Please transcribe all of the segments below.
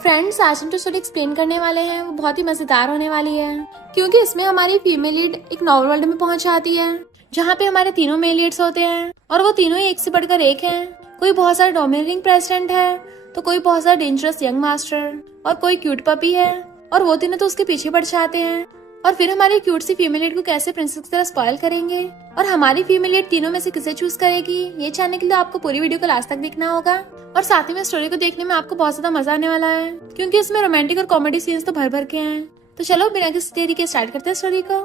Friends, आज हम जो स्टोरी एक्सप्लेन करने वाले हैं वो बहुत ही मजेदार होने वाली है, क्योंकि इसमें हमारी फीमेल लीड एक नॉवल वर्ल्ड में पहुंच जाती है, जहाँ पे हमारे तीनों मेल लीड्स होते हैं और वो तीनों ही एक से बढ़कर एक हैं। कोई बहुत सारा डोमिनेटिंग प्रेसिडेंट है, तो कोई बहुत सारा डेंजरस यंग मास्टर और कोई क्यूट पपी है, और वो तीनों तो उसके पीछे पड़ जाते हैं। और फिर हमारी क्यूट सी फीमेल लीड को कैसे प्रिंसेस की तरह स्पॉइल करेंगे और हमारी फीमेल लीड तीनों में से किसे चूज करेगी, ये जानने के लिए आपको पूरी वीडियो को लास्ट तक देखना होगा। और साथ ही में स्टोरी को देखने में आपको बहुत ज्यादा मजा आने वाला है, क्योंकि इसमें रोमांटिक और कॉमेडी सीन्स तो भर भर के हैं। तो चलो बिना किसी देरी के स्टार्ट करते हैं स्टोरी को।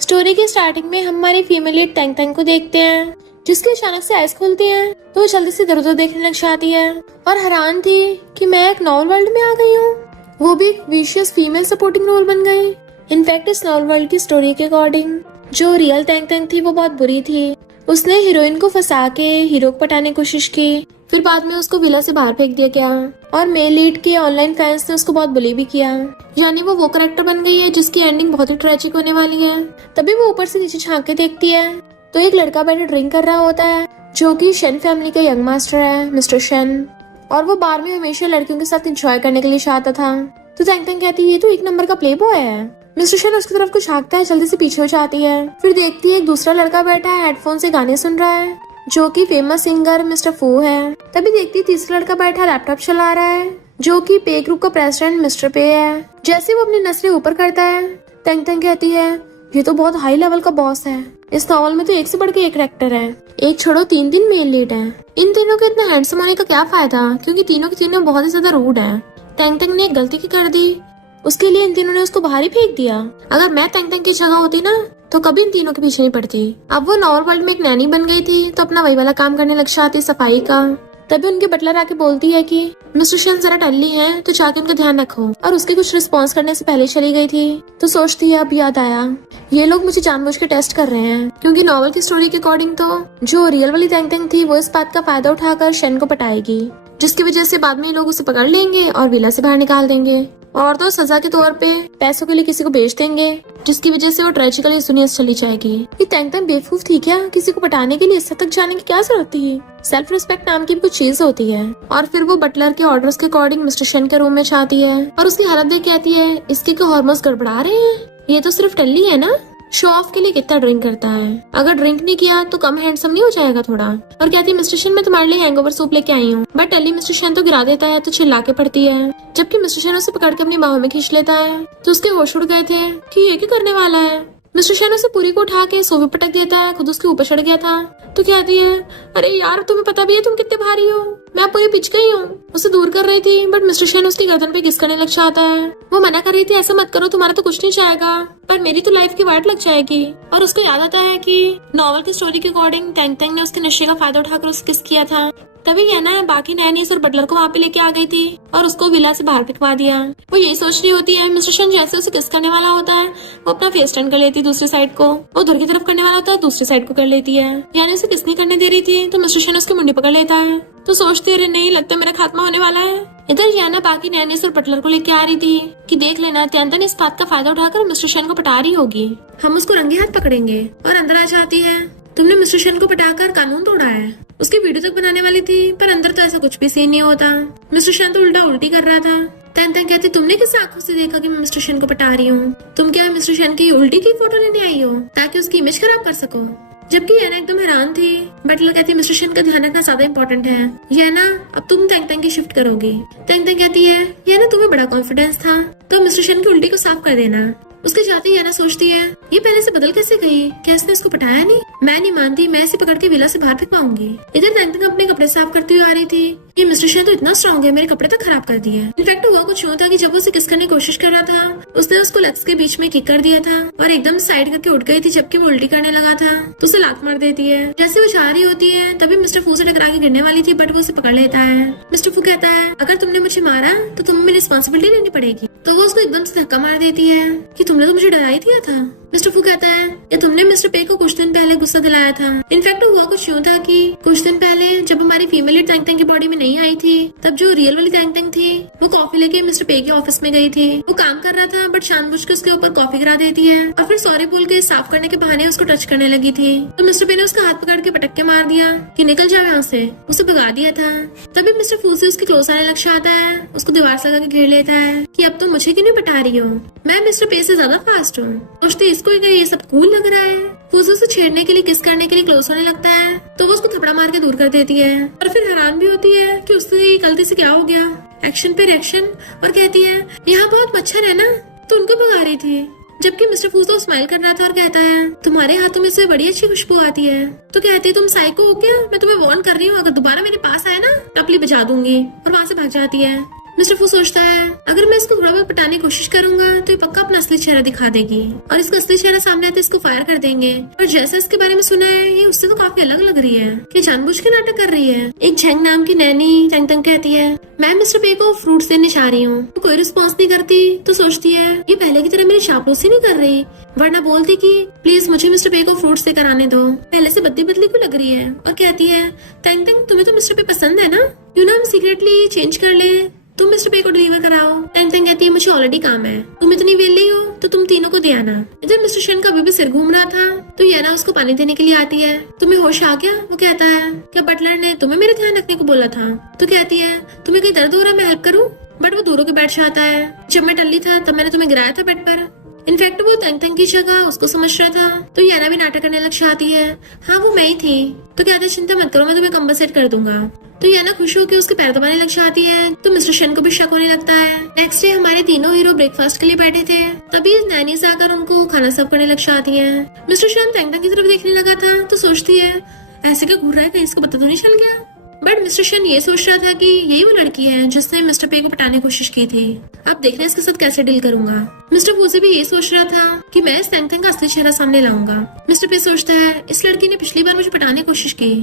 स्टोरी की स्टार्टिंग में हम हमारी फीमेल लीड तैंग तैंग को देखते हैं, जिसकी अचानक से आइज खुलती है तो वो जल्दी से इधर उधर देखने लग जाती है और हैरान थी कि मैं एक नॉवल वर्ल्ड में आ गई हूँ, वो भी एक विशियस फीमेल सपोर्टिंग रोल बन गई। इनफैक्ट इस नॉवल वर्ल्ड की स्टोरी के अकॉर्डिंग जो रियल तैंग तैंग थी वो बहुत बुरी थी। उसने हीरोइन को फंसा के हीरो को पटाने की कोशिश की, फिर बाद में उसको विला से बाहर फेंक दिया गया और मेल लीड के ऑनलाइन फैंस ने उसको बहुत बुली भी किया। यानी वो कैरेक्टर बन गई है जिसकी एंडिंग बहुत ही ट्रेजिक होने वाली है। तभी वो ऊपर से नीचे झांक के देखती है तो एक लड़का बैठे ड्रिंक कर रहा होता है, जो कि शेन फैमिली का यंग मास्टर है, मिस्टर शेन। और वो बार में हमेशा लड़कियों के साथ एंजॉय करने के लिए चाहता था। तो तैंग तैंग कहती है ये तो एक नंबर का प्ले बॉय है। मिस्टर शेन उसकी तरफ कुछ झांकता है, जल्दी से पीछे हो जाती है। फिर देखती है एक दूसरा लड़का बैठा है, हेडफोन से गाने सुन रहा है, जो कि फेमस सिंगर मिस्टर फू है। तभी देखती है तीसरा लड़का बैठा लैपटॉप चला रहा है, जो कि पे ग्रुप का प्रेसिडेंट मिस्टर पे है। जैसे वो अपनी नजरें ऊपर करता है, तैंग तैंग कहती है ये तो बहुत हाई लेवल का बॉस है। इस नॉवल में तो एक से बढ़ के एक कैरेक्टर है, एक छोड़ो तीन मेल लीड है। इन तीनों के इतना हैंडसम होने का क्या फायदा, क्योंकि तीनों के तीनों बहुत ही ज्यादा रूड है। तैंग तैंग ने एक गलती की कर दी, उसके लिए इन तीनों ने उसको बाहर ही फेंक दिया। अगर मैं तैंग तैंग की जगह होती ना तो कभी इन तीनों के पीछे नहीं पड़ती। अब वो नॉवल वर्ल्ड में एक नैनी बन गई थी, तो अपना वही वाला काम करने लग जाती, सफाई का। तभी उनके बटलर आके बोलती है कि मिस्टर शेन जरा टल्ली है, तो जाके उनका ध्यान रखो। और उसके कुछ रिस्पॉन्स करने से पहले चली गई थी। तो सोचती है अब याद आया, ये लोग मुझे जानबूझ के टेस्ट कर रहे हैं, क्योंकि नॉवल की स्टोरी के अकॉर्डिंग तो जो रियल वाली तैंग तैंग थी वो इस बात का फायदा उठाकर शेन को पटाएगी, जिसकी वजह से बाद में लोग उसे पकड़ लेंगे और विला से बाहर निकाल देंगे, और तो सजा के तौर पे पैसों के लिए किसी को बेच देंगे, जिसकी वजह से वो ट्रेजिकली इस दुनिया से चली जाएगी। ये तैंग तैंग बेवकूफ थी क्या? किसी को पटाने के लिए इस हद तक जाने की क्या जरूरत थी? सेल्फ रिस्पेक्ट नाम की भी कुछ चीज होती है। और फिर वो बटलर के ऑर्डर्स के अकॉर्डिंग मिस्टर शेन के रूम में जाती है और उसकी हालत देख कहती है इसके क्या हार्मोन्स गड़बड़ा रहे हैं, ये तो सिर्फ टल्ली है ना, शो ऑफ के लिए कितना ड्रिंक करता है, अगर ड्रिंक नहीं किया तो कम हैंडसम नहीं हो जाएगा थोड़ा। और कहती है मिस्टर शेन मैं तुम्हारे लिए हैंगओवर सूप लेके आई हूँ, बट टल्ली मिस्टर शेन तो गिरा देता है तो चिल्ला के पड़ती है, जबकि मिस्टर शेन उसे पकड़ के अपनी बाहों में खींच लेता है। तो उसके होश उड़ गए थे कि ये क्या करने वाला है। मिस्टर शेन उसे पूरी को उठा के सोफे पटक देता है, खुद उसके ऊपर चढ़ गया था। तो कहती है अरे यार तुम्हें पता भी है तुम कितने भारी हो, मैं पूरी पिच गई हूँ। उसे दूर कर रही थी, बट मिस्टर शेन उसकी गर्दन पे किस करने लग जाता है। वो मना कर रही थी ऐसा मत करो, तुम्हारा तो कुछ नहीं जाएगा, पर मेरी तो लाइफ की वाट लग जाएगी। और उसको याद आता है कि नॉवल की स्टोरी के अकॉर्डिंग तैंग तैंग ने उसके नशे का फायदा उठाकर उसे किस किया था। तभी कहना है बाकी नैनीस और बटलर को वहाँ पे लेके आ गई थी और उसको विला से बाहर फेंकवा दिया। वो यही सोच रही होती है, मिस्टर शेन जैसे उसे किस करने वाला होता है वो अपना फेस टर्न कर लेती है दूसरी साइड को, वो उधर की तरफ करने वाला होता है दूसरी साइड को कर लेती है, यानी उसे किस नहीं करने दे रही थी। तो मिस्टर शेन उसकी मुंडी पकड़ लेता है, तो सोचती रहे नहीं लगता मेरा खात्मा होने वाला है। इधर याना बाकी नैनीस और बटलर को लेके आ रही थी कि देख लेना त्यांतन इस बात का फायदा उठाकर मिस्टर शेन को पटा रही होगी, हम उसको रंगे हाथ पकड़ेंगे। और अंदर आ जाती है, तुमने मिस्टर शेन को पटाकर कानून तोड़ा है। उसकी वीडियो तक बनाने वाली थी, पर अंदर तो ऐसा कुछ भी सीन नहीं होता। मिस्टर शेन तो उल्टा उल्टी कर रहा था। तैंग तैंग कहती तुमने किस आंखों से देखा कि मैं मिस्टर शेन को पटा रही हूँ? तुम क्या मिस्टर शेन की उल्टी की फोटो लेने आई हो ताकि उसकी इमेज खराब कर सको? जबकि याना एकदम हैरान थी। बटलर कहती मिस्टर शेन का ध्यान रखना ज्यादा इम्पोर्टेंट है, याना अब तुम तैंग तैंग की शिफ्ट करोगी। तैंग तैंग कहती है याना तुम्हें बड़ा कॉन्फिडेंस था तो मिस्टर शेन की उल्टी को साफ कर देना। उसके जाते ही याना सोचती है ये पहले से बदल कैसे गई, क्या इसने इसको पटाया नहीं? मैं नहीं मानती, मैं इसे पकड़ के विला से बाहर फेंकवाऊंगी। इधर तैंग तैंग अपने कपड़े साफ करती हुई आ रही थी, ये मिस्टर शेन तो इतना स्ट्रॉन्ग है मेरे कपड़े तक खराब कर दिए। इनफैक्ट हुआ कुछ यूं था कि जब वो उसे किस करने की कोशिश कर रहा था उसने उसको लेग्स के बीच में किक कर दिया था और एकदम साइड करके उठ गई थी, जबकि वो उल्टी करने लगा था तो उसे लात मार देती है। जैसे वो जा रही होती है तभी मिस्टर फू से टकरा के गिरने वाली थी, बट वो उसे पकड़ लेता है। मिस्टर फू कहता है अगर तुमने मुझे मारा तो तुम्हें मेरी रिस्पॉन्सिबिलिटी लेनी पड़ेगी। तो वो उसको एकदम से धक्का मार देती है कि तुमने तो मुझे डरा ही दिया था। मिस्टर फू कहता है कि तुमने मिस्टर पे को कुछ दिन पहले गुस्सा दिलाया था। इनफैक्ट हुआ कुछ यूं था कि कुछ दिन पहले जब हमारी फीमेल लीड तैंग तैंग की बॉडी में नहीं आई थी, तब जो रियल वाली तैंग तैंग थी वो कॉफी लेके मिस्टर पे के ऑफिस में गई थी। वो काम कर रहा था बट जानबूझ के उसके ऊपर कॉफी गिरा देती है और फिर सॉरी बोल के साफ करने के बहाने उसको टच करने लगी थी। तो मिस्टर पे ने उसका हाथ पकड़ के पटक के मार दिया कि निकल जाओ यहाँ से, उसे भगा दिया था। तभी मिस्टर फू से उसके क्लोज आने लग जाता है, उसको दीवार से लगा के घेर लेता है कि अब तुम मुझे क्यों नहीं बता रही हो, मैं मिस्टर पे से ज्यादा फास्ट हूँ। सोचते इसको ये सब कूल लग रहा है। फूजू उसे छेड़ने के लिए, किस करने के लिए क्लोज होने लगता है तो वो उसको थपड़ा मार के दूर कर देती है और फिर हैरान भी होती है कि उससे गलती से क्या हो गया। एक्शन पे रिएक्शन और कहती है यहाँ बहुत मच्छर है ना, तो उनको भगा रही थी। जबकि मिस्टर फूजो स्माइल कर रहा था और कहता है तुम्हारे हाथों में से बड़ी अच्छी खुशबू आती है। तो कहती है तुम साइको हो क्या, मैं तुम्हें वार्न कर रही हूँ, अगर दोबारा मेरे पास आए ना टपली बजा दूंगी, और वहाँ से भाग जाती है। मिस्टर फू सोचता है अगर मैं इसको थोड़ा बहुत पटाने की कोशिश करूंगा तो ये पक्का अपना असली चेहरा दिखा देगी और इसका असली चेहरा सामने आते इसको फायर कर देंगे। और जैसा इसके बारे में सुना है ये उससे तो काफी अलग लग रही है कि जानबूझ के नाटक कर रही है। एक झेंग नाम की नैनी तंग तंग कहती है मैं मिस्टर पे को फ्रूट्स देने चाह रही हूँ। तो कोई रिस्पॉन्स नहीं करती तो सोचती है ये पहले की तरह मेरी चापलूसी नहीं कर रही, वरना बोलती कि प्लीज मुझे मिस्टर पे को फ्रूट्स देकर आने दो, पहले से बदली बदली क्यों लग रही है। और कहती है तंग तंग तुम्हें तो मिस्टर पे पसंद है ना, क्यों ना हम सीक्रेटली चेंज कर ले, तुम मिस्टर पे को डिलीवर कराओ। तंग तंग कहती है मुझे ऑलरेडी काम है, तुम इतनी वेली हो तो तुम तीनों को दे आना। इधर मिस्टर शन का अभी भी सिर घूम रहा था तो याना उसको पानी देने के लिए आती है। तुम्हें होश आ गया, वो कहता है क्या बटलर ने तुम्हें मेरे ध्यान रखने को बोला था। तो कहती है तुम्हें कोई दर्द हो रहा है मैं हेल्प करूँ, बट वो दूरों के बैठ जाता है। जब मैं टल्ली था तब मैंने तुम्हें गिराया था बेड पर। इनफैक्ट वो तंग तंग की जगह उसको समझ रहा था तो याना भी नाटक करने लग जाती है हाँ वो मैं ही थी। तो कहते चिंता मत करो मैं तुम्हें कंपनसेट कर दूंगा। तो याना खुश होकर उसके पैर दबाने लग जाती है तो मिस्टर शन को भी शक होने लगता है। नेक्स्ट डे हमारे तीनों हीरो ब्रेकफास्ट के लिए बैठे थे, तभी नैनी से आकर उनको खाना सर्व करने लग जाती है। मिस्टर शन तंग तंग की तरफ देखने लगा था तो सोचती है ऐसे क्या घूर रहा है, कहीं इसको पता तो नहीं चल गया। बट मिस्टर शन ये सोच रहा था कि यही वो लड़की है जिसने मिस्टर पे को पटाने की कोशिश की थी, अब देखना इसके साथ कैसे डील करूंगा। मिस्टर फूजे भी ये सोच रहा था कि मैं इस तंग तंग का असली चेहरा सामने लाऊंगा। मिस्टर पे सोचता है इस लड़की ने पिछली बार मुझे पटाने की कोशिश की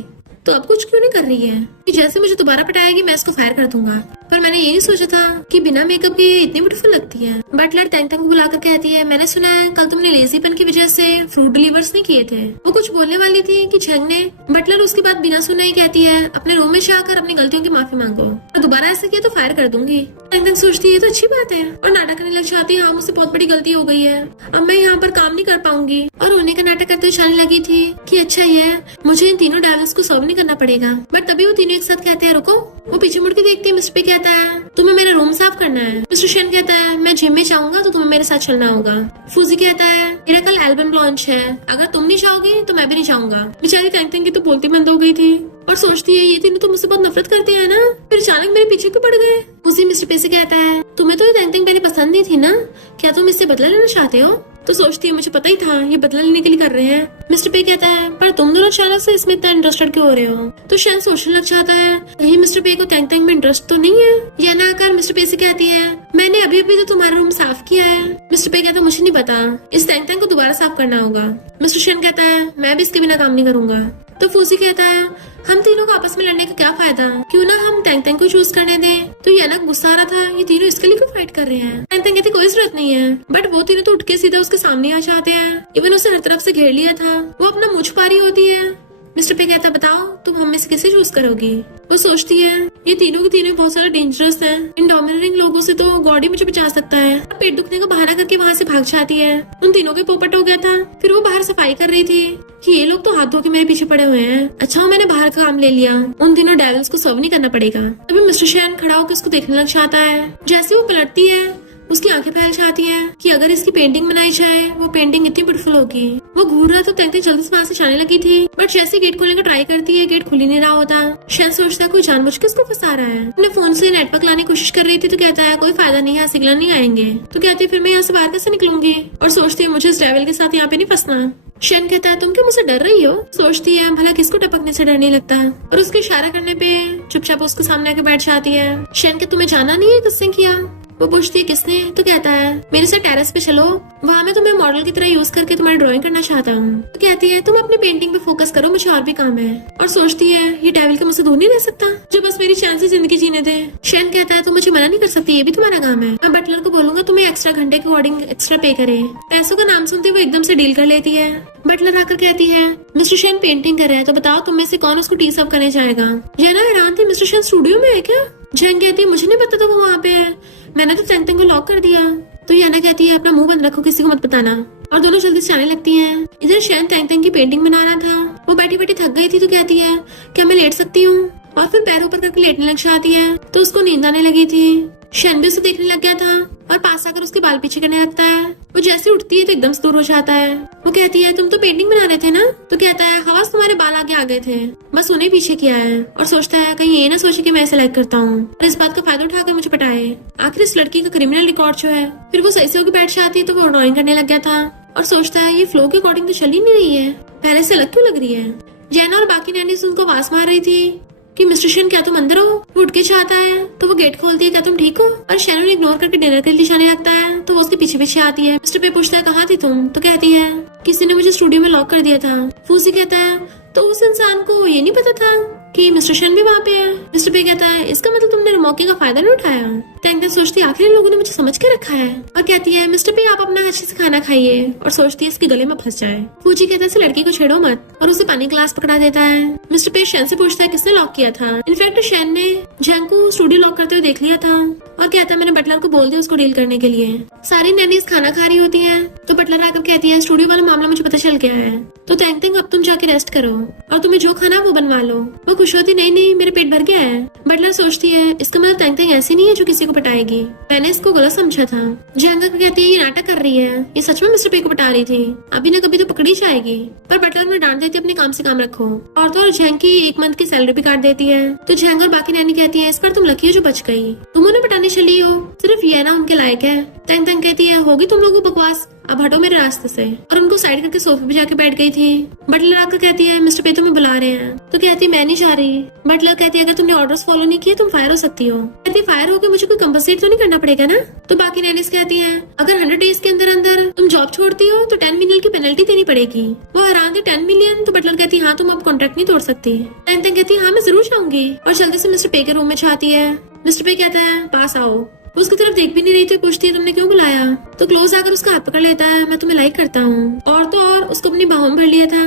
तो अब कुछ क्यों नहीं कर रही है कि जैसे मुझे दोबारा पटाएगी मैं इसको फायर कर दूंगा। पर मैंने ये नहीं सोचा था कि बिना मेकअप के इतनी ब्यूटीफुल लगती है। बटलर तंग तंग को बुलाकर कहती है मैंने सुना है कल तुमने लेजीपन की वजह से फ्रूट डिलीवर्स नहीं किए थे। वो कुछ बोलने वाली थी कि झंग ने, बटलर उसकी बात बिना सुने ही कहती है अपने रूम में जाकर अपनी गलतियों की माफी मांगो, और दोबारा ऐसा किया तो फायर कर दूंगी। तंग तंग सोचती है तो अच्छी बात है और नाटक करने लग जाती है हाँ मुझसे बहुत बड़ी गलती हो गई है, अब मैं यहाँ पर काम नहीं कर पाऊंगी। और रोने का नाटक करते जाने लगी थी कि अच्छा ये है मुझे इन तीनों डेविल्स को सर्व नहीं करना पड़ेगा। बट तभी वो तीनों एक साथ कहते हैं रुको। वो पीछे मुड़ के देखती है, मिस्टर पे कहता है तुम्हें मेरा रूम साफ करना है। मिस्टर शन कहता है मैं जिम में जाऊंगा तो तुम्हें मेरे साथ चलना होगा। फूजी कहता है मेरा कल एल्बम लॉन्च है, अगर तुम नहीं जाओगे तो मैं भी नहीं जाऊंगा। बेचारी तंग तंग की तो बोलती बंद हो गई थी और सोचती है ये तीनों तो मुझसे बहुत नफरत करते हैं ना, फिर अचानक मेरे पीछे क्यों पड़ गए। उसी मिस्टर पे से कहता है तुम्हें तो ये तंग तंग पहले पसंद नहीं थी ना, क्या तुम इससे बदला लेना चाहते हो। तो सोचती है मुझे पता ही था ये बदला लेने के लिए कर रहे हैं। मिस्टर पे कहता है पर तुम दोनों अचानक से इसमें इतना इंटरेस्टेड क्यों हो रहे हो। तो शायद सोचने लग जाता है कहीं मिस्टर पे को तंग तंग में इंटरेस्ट तो नहीं है। ये ना आकर मिस्टर पे से कहती है मैंने अभी अभी तो तुम्हारा रूम साफ किया है। मिस्टर पे कहता है मुझे नहीं पता, इस तंग तंग को दोबारा साफ करना होगा। मिस्टर शन कहता है मैं भी इसके बिना काम नहीं करूंगा। तो फूसी कहता है हम तीनों को आपस में लड़ने का क्या फायदा, क्यों ना हम तंग तंग को चूज करने दें। तो ये ना गुस्सा आ रहा था ये तीनों इसके लिए क्यों फाइट कर रहे हैं। तंग तंग कहती कोई जरूरत नहीं है, बट वो तीनों तो उठ के सीधा उसके सामने आ जाते हैं। इवन उसे हर तरफ से घेर लिया था, वो अपना मुंह छुपा रही होती है। मिस्टर पे कहता बताओ तुम हम में से किसे चूज करोगी। वो सोचती है ये तीनों के तीनों बहुत सारा डेंजरस है, इन डोमिनेटिंग लोगों से तो गॉड ही मुझे बचा सकता है। पेट दुखने का बहाना करके वहाँ से भाग जाती है। उन तीनों के पोपट हो गया था। फिर वो बाहर सफाई कर रही थी कि ये लोग तो हाथ धो के मेरे पीछे पड़े हुए हैं, अच्छा मैंने बाहर का काम ले लिया, उन तीनों डेविल्स को सर्व नहीं करना पड़ेगा। तभी मिस्टर शैन खड़ा होकर उसको देखने लग जाता है। जैसे वो पलटती है उसकी आंखें फैल जाती है कि अगर इसकी पेंटिंग बनाई जाए वो पेंटिंग इतनी ब्यूटीफुल होगी। वो घूर रहा तो तंग तंग जल्दी से वहाँ से जाने लगी थी, बट जैसे गेट खोलने का ट्राई करती है गेट खुल ही नहीं रहा होता। शायद सोचता है कोई जानबूझ के उसको फंसा रहा है। अपने फोन से नेटवर्क लाने की कोशिश कर रही थी तो कहता है कोई फायदा नहीं है, सिग्नल नहीं आएंगे। तो कहती है फिर मैं यहाँ से बाहर कैसे निकलूंगी। और सोचती है मुझे इस डेविल के साथ यहाँ पे नहीं फंसना। शन कहता है तुम क्या मुझसे डर रही हो। सोचती है भला किसको टपकने से डर नहीं लगता, और उसके इशारा करने पे चुपचाप उसके सामने आके बैठ जाती है। शन के तुम्हें जाना नहीं है किसने किया। वो पूछती है किसने, तो कहता है मेरे साथ टेरेस पे चलो, वहाँ मैं तुम्हें मॉडल की तरह यूज करके तुम्हारी ड्राइंग करना चाहता हूँ। तो कहती है तुम अपनी पेंटिंग पे फोकस करो, मुझे और भी काम है। और सोचती है ये डेविल का मुझसे दूर नहीं रह सकता जो बस मेरी चैन से जिंदगी जीने दे। शैन कहता है तुम मुझे मना नहीं कर सकती, ये भी तुम्हारा काम है। मैं बटलर को बोलूंगा तुम्हें एक्स्ट्रा घंटे के अकॉर्डिंग एक्स्ट्रा पे करे। पैसों का नाम सुनते वो एकदम से डील कर लेती है। बटलर आकर कहती है मिस्टर शैन पेंटिंग कर रहे हैं, तो बताओ तुम में से कौन उसको टी सर्व करने जाएगा। जैना हैरान थी, मिस्टर शैन स्टूडियो में है क्या? जैन कहती है मुझे नहीं पता था वो वहाँ पे है, मैंने तो टैंग को लॉक कर दिया। तो याना कहती है अपना मुंह बंद रखो, किसी को मत बताना। और दोनों जल्दी से आने लगती हैं। इधर शैन टैंग की पेंटिंग बना रहा था। वो बैठी बैठी थक गई थी तो कहती है क्या मैं लेट सकती हूँ, और फिर पैर ऊपर करके लेटने लग जाती है। तो उसको नींद आने लगी थी। शैन भी उसे देखने लग गया था और पास आकर उसके बाल पीछे करने लगता है। वो जैसे उठती है तो एकदम से दूर हो जाता है। वो कहती है तुम तो पेंटिंग बना रहे थे ना? तो कहता है हवा से तुम्हारे बाल आगे आ गए थे, बस उन्हें पीछे किया है। और सोचता है कहीं ये ना सोचे कि मैं ऐसे लाइक करता हूँ और इस बात का फायदा उठाकर मुझे पटाए। आखिर इस लड़की का क्रिमिनल रिकॉर्ड जो है। फिर वो सही से होकर बैठ जाती है तो वो ड्राइंग करने लग गया था और सोचता है ये फ्लो के अकॉर्डिंग तो चल ही नहीं रही है, पहले से अलग क्यों लग रही है। जैना और बाकी नैनीज उनको आवाज मार रही थी कि मिस्टर शैन क्या तुम अंदर हो? वो उठ के चाहता है तो वो गेट खोलती है क्या तुम ठीक हो? और शैन इग्नोर करके डिनर के लिए जाने लगता है तो वो उसके पीछे पीछे आती है। मिस्टर पे पूछता है कहाँ थी तुम? तो कहती है किसी ने मुझे स्टूडियो में लॉक कर दिया था। फूसी कहता है तो उस इंसान को ये नहीं पता था कि मिस्टर शैन भी वहाँ पे है। मिस्टर पे कहता है इसका मतलब तुमने मौके का फायदा नहीं उठाया। टैंक सोचती है आखिर इन लोगों ने मुझे समझ के रखा है और कहती है मिस्टर पे आप अपना अच्छे से खाना खाइए। और सोचती है इसके गले में फंस जाए। फूजी कहता है इस लड़की को छेड़ो मत और उसे पानी ग्लास पकड़ा देता है। मिस्टर पे शैन से पूछता है किसने लॉक किया था। इनफैक्ट शैन ने जैंग को स्टूडियो लॉक करते हुए देख लिया था और कहता है मैंने बटलर को बोल दिया उसको डील करने के लिए। सारी नैनीज खाना खा रही होती है तो बटलर आकर कहती है स्टूडियो वाला मामला मुझे पता चल गया है, तो टैंग अब तुम जाके रेस्ट करो और तुम्हें जो खाना वो बनवा लो। वो खुश होती नहीं मेरे पेट भर गया है। बटलर सोचती है इसका मतलब टैंग ऐसी नहीं है जो किसी को पटाएगी, मैंने इसको गलत समझा था। जैंग कहती है ये नाटक कर रही है, ये सच में मिस्टर पे को पटा रही थी, अभी न कभी तो पकड़ी जाएगी। पर बटलर में डांट देती है अपने काम से काम रखो। और तो और जैंग की 1 मंथ की सैलरी भी काट देती है। तो जैंग और बाकी नैनी कहती है इस पर तुम लकी हो जो बच गई, तुम उन्हें पटाने चली हो, सिर्फ ये ना उनके लायक है। टैंग कहती है होगी तुम लोगों बकवास, अब हटो मेरे रास्ते से। और उनको साइड करके सोफे पे जाके बैठ गई थी। बटलर आकर कहती है मिस्टर पे तुम्हें बुला रहे हैं। तो कहती है मैं नहीं जा रही। बटलर कहती है अगर तुमने ऑर्डर्स फॉलो नहीं किए तुम फायर हो सकती हो। कहती है फायर होकर मुझे कोई कंपनसेट तो नहीं करना पड़ेगा ना? तो बाकी नैनीज कहती है अगर 100 डेज के अंदर अंदर तुम जॉब छोड़ती हो तो 10 मिलियन की पेनल्टी देनी पड़ेगी। वो हैरान थी 10 मिलियन। तो बटलर कहती है हाँ तुम अब कॉन्ट्रैक्ट नहीं तोड़ सकती। टैंग कहती है हाँ मैं जरूर जाऊंगी और जल्दी से मिस्टर पे के रूम में जाती है। मिस्टर पे कहता है पास आओ। उसकी तरफ देख भी नहीं रही थी, पूछती है तुमने क्यों बुलाया। तो क्लोज आकर उसका हाथ पकड़ लेता है मैं तुम्हें लाइक करता हूँ। और तो और उसको अपनी बाहों में भर लिया था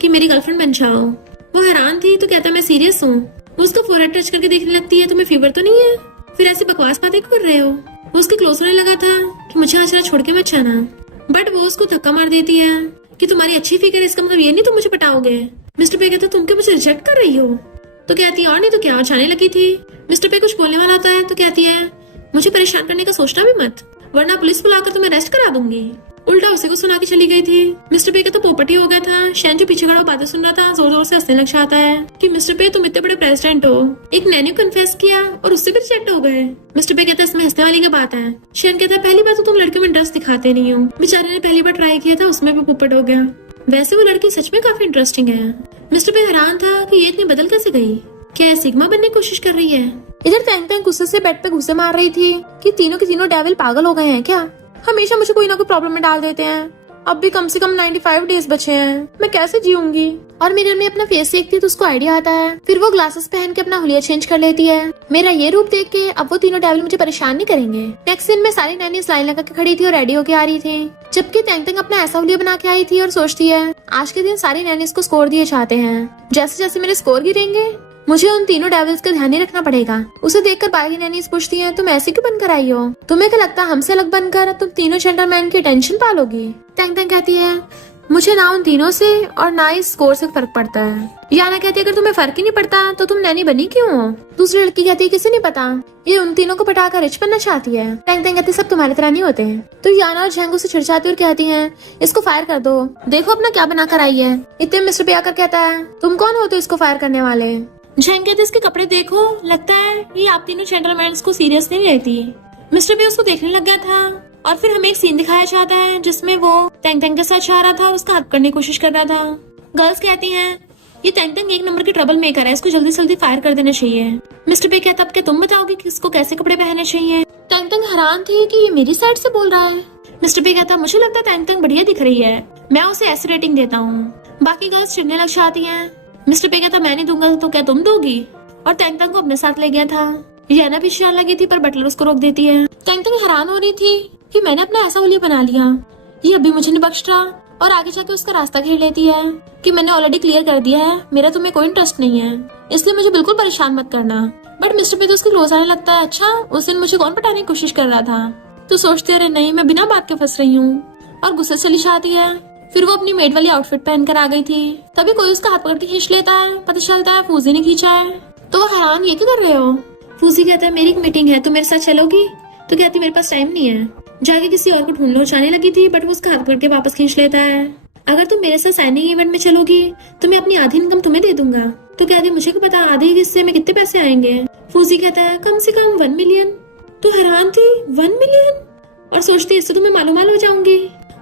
कि मेरी गर्लफ्रेंड बन जाओ। वो हैरान थी तो कहता मैं सीरियस हूँ। उसका फोरहेड टच करके देखने लगती है तुम्हें फीवर तो नहीं है, फिर ऐसी बकवास बातें क्यों कर रहे हो। वो उसके क्लोज होने लगा था कि मुझे आज रात छोड़ के मत जाना, बट वो उसको धक्का मार देती है कि तुम्हारी अच्छी फिगर है इसका मतलब ये नहीं तुम मुझे पटाओगे। मिस्टर पे कहता तुम क्या मुझे रिजेक्ट कर रही हो? तो कहती है और नहीं तो क्या, जाने लगी थी। मिस्टर पे कुछ बोलने वाला होता है तो कहती है मुझे परेशान करने का सोचना भी मत, वरना पुलिस बुलाकर तुम्हें अरेस्ट करा दूंगी। उल्टा उसे को सुना के चली गई थी। मिस्टर पे का तो पोपटी हो गया था। शैन जो पीछे खड़ा बातें सुन रहा था जोर जोर से हंसने लग जाता है कि मिस्टर पे तुम इतने बड़े प्रेसिडेंट हो, एक नैनी को कन्फेस किया और उससे भी रिजेक्ट हो गए। मिस्टर पे कहता है इसमें हंसने वाली क्या बात है। शैन कहता है पहली बार तो तुम लड़कियों में इंटरेस्ट दिखाते नहीं हो, बेचारे ने पहली बार ट्राई किया था उसमें भी पोपट हो गया। वैसे वो लड़की सच में काफी इंटरेस्टिंग है। मिस्टर पे हैरान था कि ये इतनी बदल कैसे गई, क्या सिग्मा बनने की कोशिश कर रही है। इधर टैंग गुस्से से बेड पे घुसे मार रही थी कि तीनों के तीनों डेविल पागल हो गए हैं क्या, हमेशा मुझे कोई ना कोई प्रॉब्लम में डाल देते हैं। अब भी कम से कम 95 डेज बचे हैं, मैं कैसे जीऊंगी। और मिरर में अपना फेस देखती है तो उसको आइडिया आता है। फिर वो ग्लासेस पहन के अपना हुलिया चेंज कर लेती है। मेरा ये रूप देख के अब वो तीनों डेविल मुझे परेशान नहीं करेंगे। नेक्स्ट सीन में सारी नैनीज लाइन लगा के खड़ी थी और रेडी होके आ रही थी, जबकि टैंग अपना ऐसा हुलिया बना के आई थी और सोचती है आज के दिन सारी नैनीज को स्कोर दिए जाते हैं। जैसे जैसे मेरे स्कोर गिरेंगे मुझे उन तीनों डेविल्स का ध्यान नहीं रखना पड़ेगा। उसे देखकर बाकी नैनीज पूछती हैं तुम ऐसे क्यों बनकर आई हो, तुम्हें क्या लगता है हमसे अलग बनकर तुम तीनों जेंटलमैन की टेंशन पालोगी। टैंग कहती है मुझे ना उन तीनों से और ना इस स्कोर से फर्क पड़ता है। याना कहती है अगर तुम्हें फर्क ही नहीं पड़ता तो तुम नैनी बनी क्यों हो। दूसरी लड़की कहती है किसे नहीं पता, ये उन तीनों को पटाकर रिच बनना चाहती है। टैंग कहती है सब तुम्हारी तरह नहीं होते हैं। तो याना और जैंग उसे चिढ़ाती और कहती हैं इसको फायर कर दो, देखो अपना क्या बना कर आई है। इतने मिस्टर पे आकर कहता है तुम कौन होते हो इसको फायर करने वाले। जैंग कहते इसके कपड़े देखो, लगता है ये आप तीनों जेंटलमैन को सीरियस नहीं लेती। मिस्टर पे उसको देखने लग गया था और फिर हमें एक सीन दिखाया जाता है जिसमें वो टैंग के साथ जा रहा था और उसका हेल्प करने की कोशिश कर रहा था। गर्ल्स कहती हैं ये टैंग 1 नंबर की ट्रबल मेकर है, इसको जल्दी से जल्दी फायर कर देना चाहिए। मिस्टर पे कहता अब क्या तुम बताओगे कि इसको कैसे कपड़े पहनने चाहिए। टैंग टैंग हैरान थी कि ये मेरी साइड से बोल रहा है। मिस्टर पे कहता मुझे लगता है टैंग टैंग बढ़िया दिख रही है, मैं उसे ऐसी रेटिंग देता हूँ। बाकी गर्ल्स चिढ़ने लग जाती हैं। मिस्टर पे कहता मैं नहीं दूंगा तो क्या तुम दोगी, और टैंग टैंग को अपने साथ ले गया था। याना भी शान लगी थी पर बटलर उसको रोक देती है। टैंग टैंग हैरान हो रही थी कि मैंने अपना ऐसा हुलिया बना लिया, ये अभी मुझे नहीं बख्श रहा, और आगे जाके उसका रास्ता घेर लेती है कि मैंने ऑलरेडी क्लियर कर दिया है, मेरा तुम्हें कोई इंटरेस्ट नहीं है, इसलिए मुझे बिल्कुल परेशान मत करना। बट मिस्टर पे तो उसके क्लोज आने लगता है। अच्छा, उस दिन मुझे कौन पटाने की कोशिश कर रहा था, तो सोचते अरे नहीं मैं बिना बात के फंस रही हूँ, और गुस्से चली जाती है। फिर वो अपनी मेड वाली आउटफिट पहनकर आ गई थी, तभी कोई उसका हाथ पकड़ के खींच लेता है। पता चलता है फूजी ने खींचा है। तो वो हैरान, ये क्या कर रहे हो? फूजी कहता है मेरी एक मीटिंग है, तो मेरे साथ चलोगी? तो कहती मेरे पास टाइम नहीं है, जाके किसी और को ढूंढ लो। जाने लगी थी बट वो उसका हाथ पकड़ के वापस खींच लेता है। अगर तुम मेरे साथ साइनिंग इवेंट में चलोगी तो मैं अपनी आधी इनकम तुम्हें दे दूंगा। तो कहती मुझे क्या पता आधे हिस्से में कितने पैसे आएंगे। फूजी कहता है कम से कम 1 मिलियन। तो हैरान थी 1 मिलियन, और सोचती इससे तो मैं मालूमाल हो जाऊंगी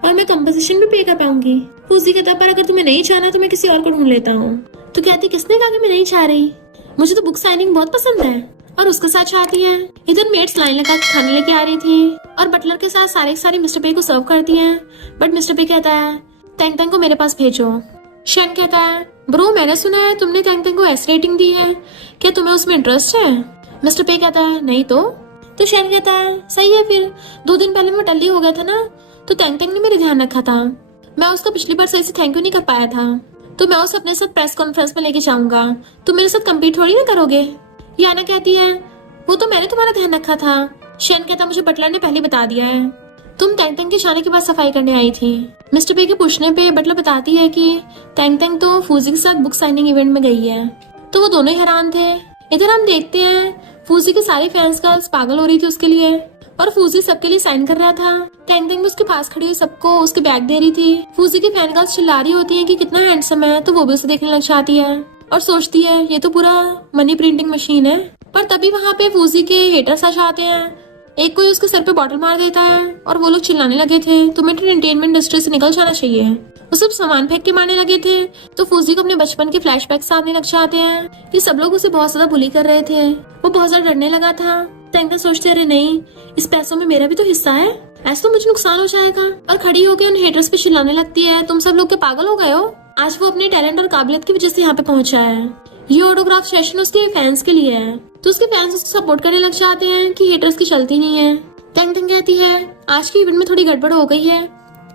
और मैं कंपोजिशन भी पे कर पाऊंगी। फूजी कहता पर अगर तुम्हें नहीं चाहना तो मैं किसी और को ढूंढ लेता हूँ। तो कहती किसने कहा कि मैं नहीं चाह रही, मुझे तो बुक साइनिंग बहुत पसंद है, और उसके साथ चाहती है। इधर मेड्स लाइन लगा के खाने लेके आ रही थी और बटलर के साथ सारे मिस्टर पे को सर्व करती हैं। बट मिस्टर पे कहता है टैंग टैंग को मेरे पास भेजो। शेन कहता है ब्रो मैंने सुना है तुमने टैंग टैंग को एस रेटिंग दी है, क्या तुम्हें उसमें इंटरेस्ट है? मिस्टर पे कहता है नहीं तो शेन कहता है सही है, फिर 2 दिन पहले मैं टल्ली हो गया था ना, तो टैंग टैंग ने मेरे ध्यान रखा था, मैं उसका पिछली बार सही से थैंक यू नहीं कर पाया था, तो मैं उसे अपने साथ प्रेस कॉन्फ्रेंस में लेके जाऊंगा, तुम मेरे साथ कम्पीट थोड़ी ना करोगे। याना कहती है वो तो मैंने तुम्हारा ध्यान रखा था। शेन कहता मुझे बटलर ने पहले बता दिया है, तुम टैंग टैंग के जाने के बाद सफाई करने आई थी। मिस्टर पे के पूछने पे बटलर बताती है कि टैंग टैंग तो फूजी के साथ बुक साइनिंग इवेंट में गई है। तो वो दोनों ही हैरान थे। इधर हम देखते हैं फूजी के सारे फैंस गर्ल्स पागल हो रही थी उसके लिए, और फूजी सबके लिए साइन कर रहा था। टैंग टैंग उसके पास खड़ी हुई सबको उसके बैग दे रही थी। फूजी की फैन गर्ल्स चिल्ला रही होती है कि कितना हैंडसम है, तो वो भी उसे देखने लग जाती है और सोचती है ये तो पूरा मनी प्रिंटिंग मशीन है। पर तभी वहाँ पे फूजी के हेटर्स आ जाते हैं। एक कोई उसके सर पे बॉटल मार देता है और वो लोग चिल्लाने लगे थे तुम्हें एंटरटेनमेंट इंडस्ट्री से निकल जाना चाहिए। वो सब सामान फेंक के मारने लगे थे। तो फूजी को अपने बचपन के फ्लैशबैक्स आने लग जाते हैं कि सब लोग उसे बहुत ज्यादा बुली कर रहे थे। वो बहुत ज्यादा डरने लगा था। टैंग सोचते अरे नहीं इस पैसों में मेरा भी तो हिस्सा है, ऐसा तो मुझे नुकसान हो जाएगा। और खड़ी होकर उन हेटर्स पे चिल्लाने लगती है तुम सब लोग के पागल हो गए हो, आज वो अपने टैलेंट और काबिलियत की वजह से यहाँ पे पहुंचा है, ये ऑटोग्राफ सेशन उसके फैंस के लिए है। तो उसके फैंस उसको सपोर्ट करने लग जाते हैं कि हेटर्स की चलती नहीं है। टैंग टैंग कहती है आज की इवेंट में थोड़ी गड़बड़ हो गई है,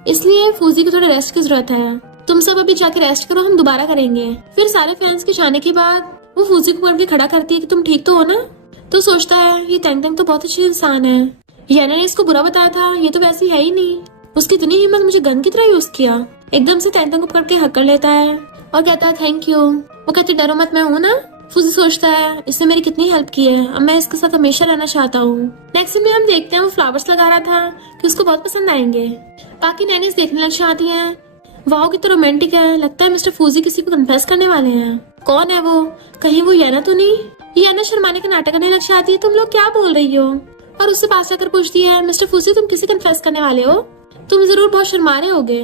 इसलिए फूजी को थोड़ा रेस्ट की जरूरत है, तुम सब अभी जाके रेस्ट करो, हम दोबारा करेंगे। फिर सारे फैंस के जाने के बाद वो फूजी को पकड़ के खड़ा करती है कि तुम ठीक तो हो ना। तो सोचता है ये टैंग टैंग तो बहुत अच्छी इंसान है, याना ने इसको बुरा बताया था, ये तो वैसी है ही नहीं, उसकी इतनी हिम्मत मुझे गन की तरह यूज किया। एकदम से टैंग टैंग को पकड़ के हक कर लेता है और कहता है थैंक यू। वो कहती डरो मत मैं हूँ ना। फूजी सोचता है इसने मेरी कितनी हेल्प की है, अब मैं इसके साथ हमेशा रहना चाहता हूँ। नेक्स्ट सीन में हम देखते हैं वो फ्लावर्स लगा रहा था कि उसको बहुत पसंद आएंगे। बाकी नैनीज देखने लग जाती हैं, वाओ कितना रोमांटिक है, लगता है मिस्टर फूजी किसी को कन्फेस करने वाले हैं। कौन है वो, कहीं वो याना तो नहीं? याना शर्माने का नाटक करने लग जाती है तुम लोग क्या बोल रही हो, और उससे पास आकर पूछती है मिस्टर फूजी तुम किसी कन्फेस करने वाले हो, तुम जरूर बहुत शर्मा रहे होगे।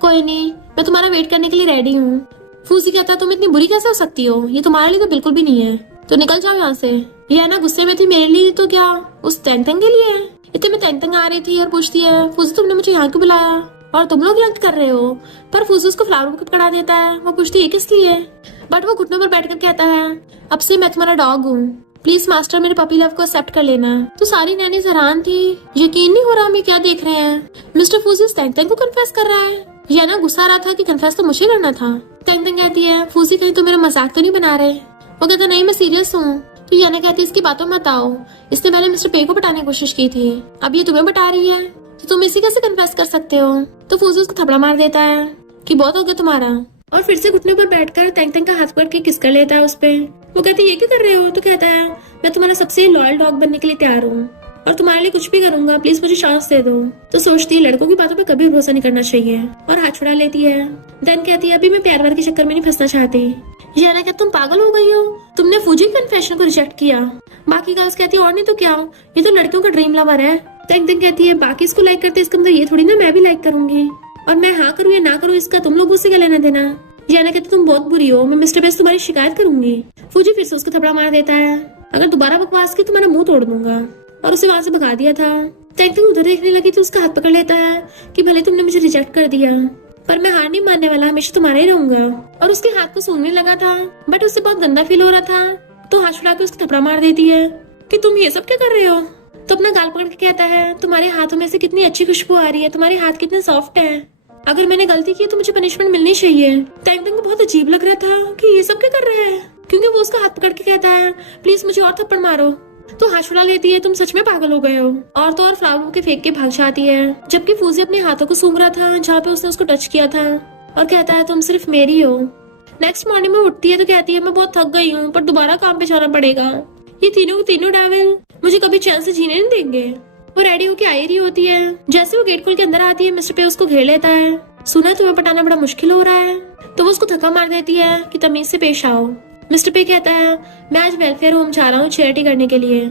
कोई नहीं मैं तुम्हारा वेट करने के लिए रेडी हूँ। फूजी कहता तुम इतनी बुरी कैसे हो सकती हो, ये तुम्हारे लिए तो बिल्कुल भी नहीं है, तो निकल जाओ यहाँ से। याना गुस्से में थी मेरे लिए तो क्या उस टैंग टैंग के लिए है। इतने में टैंग टैंग आ रही थी और पूछती है फूजी तुमने मुझे यहाँ क्यों बुलाया और तुम लोग यहाँ कर रहे हो। पर फूजी उसको फ्लावर बुके पकड़ा देता है। वो पूछती है किस लिए, बट वो घुटनों पर बैठकर कहता है अब से मैं तुम्हारा डॉग हूँ, प्लीज मास्टर मेरे पपी लव को एक्सेप्ट कर लेना। तो सारी नैनीज हैरान थी, यकीन नहीं हो रहा हम ये क्या देख रहे हैं। मिस्टर फूजी टैंग टैंग को कन्फेस कर रहा है। याना गुस्सा रहा था कि कन्फेस तो मुझे करना था। टैंग टैंग कहती है फूजी कहीं तो मेरा मजाक तो नहीं बना रहे। वो कहता नहीं मैं सीरियस हूँ। तो याना कहती है इसकी बातों मत आओ, इसने पहले मिस्टर पे को बटाने की कोशिश की थी, अब ये तुम्हें बता रही है, तो तुम इसी कैसे कन्फेस कर सकते हो। तो फूजी उसको थपड़ा मार देता है कि बहुत हो गया तुम्हारा, और फिर से घुटने पर बैठकर टैंग टैंग का हाथ पकड़ के किस कर लेता है उस पे। वो कहती है ये क्या कर रहे हो। तो कहता है मैं तुम्हारा सबसे लॉयल डॉग बनने के लिए तैयार हूँ और तुम्हारे लिए कुछ भी करूंगा, प्लीज मुझे चांस दे दो। तो सोचती है लड़कों की बातों पे कभी भरोसा नहीं करना चाहिए और हाथ छुड़ा लेती है। देन कहती है अभी मैं प्यार वार के चक्कर में नहीं फंसना चाहती। याना कहती तुम पागल हो गई हो, तुमने फूजी कन्फेशन को रिजेक्ट किया। बाकी गर्ल्स कहती है और नहीं तो क्या, ये तो लड़कियों का ड्रीम लवर है। टैंग टैंग कहती है बाकी इसको लाइक करते इसका मतलब ये थोड़ी ना मैं भी लाइक करूंगी, और मैं हाँ करूँ या ना करूँ इसका तुम लोगों से क्या लेना देना। याना कहती तुम बहुत बुरी हो, मैं मिस्टर बेस तुम्हारी शिकायत करूंगी। फूजी फिर से उसको थपड़ा मार देता है अगर दोबारा बकवास की तो मेरा मुंह तोड़ दूंगा। और उसे वहां से भगा दिया था। टैंग उधर देखने लगी तो उसका हाथ पकड़ लेता है कि भले तुमने मुझे रिजेक्ट कर दिया पर मैं हार नहीं मानने वाला, हमेशा तुम्हारा ही रहूंगा। और उसके हाथ को सूंघने लगा था बट उससे बहुत गंदा फील हो रहा था, तो हाथ छुड़ा के उसको थपड़ा मार देती है कि तुम ये सब क्या कर रहे हो। तो अपना गाल पकड़ के कहता है तुम्हारे हाथों में से कितनी अच्छी खुशबू आ रही है, तुम्हारे हाथ कितने सॉफ्ट है, अगर मैंने गलती की तो मुझे पनिशमेंट मिलनी चाहिए। टैंग को बहुत अजीब लग रहा था कि ये सब क्या कर रहा है, क्योंकि वो उसका हाथ पकड़ के कहता है प्लीज मुझे और थप्पड़ मारो। तो हाथ छुड़ा लेती है, तुम सच में पागल हो गए हो, और तो और फ्लावर बुके फेंक के भाग जाती है, जबकि फूजी अपने हाथों को सूंघ रहा था जहाँ पे उसने उसको टच किया था और कहता है तुम सिर्फ मेरी हो। नेक्स्ट मॉर्निंग में उठती है तो कहती है मैं बहुत थक गई हूँ पर दोबारा काम पे जाना पड़ेगा, ये तीनों डेविल मुझे कभी चैन से जीने नहीं देंगे। वो रेडी होके आई रही होती है, जैसे वो गेट खोल के अंदर आती है मिस्टर पे उसको घेर लेता है, सुना तुम्हें पटाना बड़ा मुश्किल हो रहा है, तो वो उसको धक्का मार देती है कि तमीज से पेश आओ। मिस्टर पे कहता है मैं आज वेलफेयर होम जा रहा हूँ चैरिटी करने के लिए,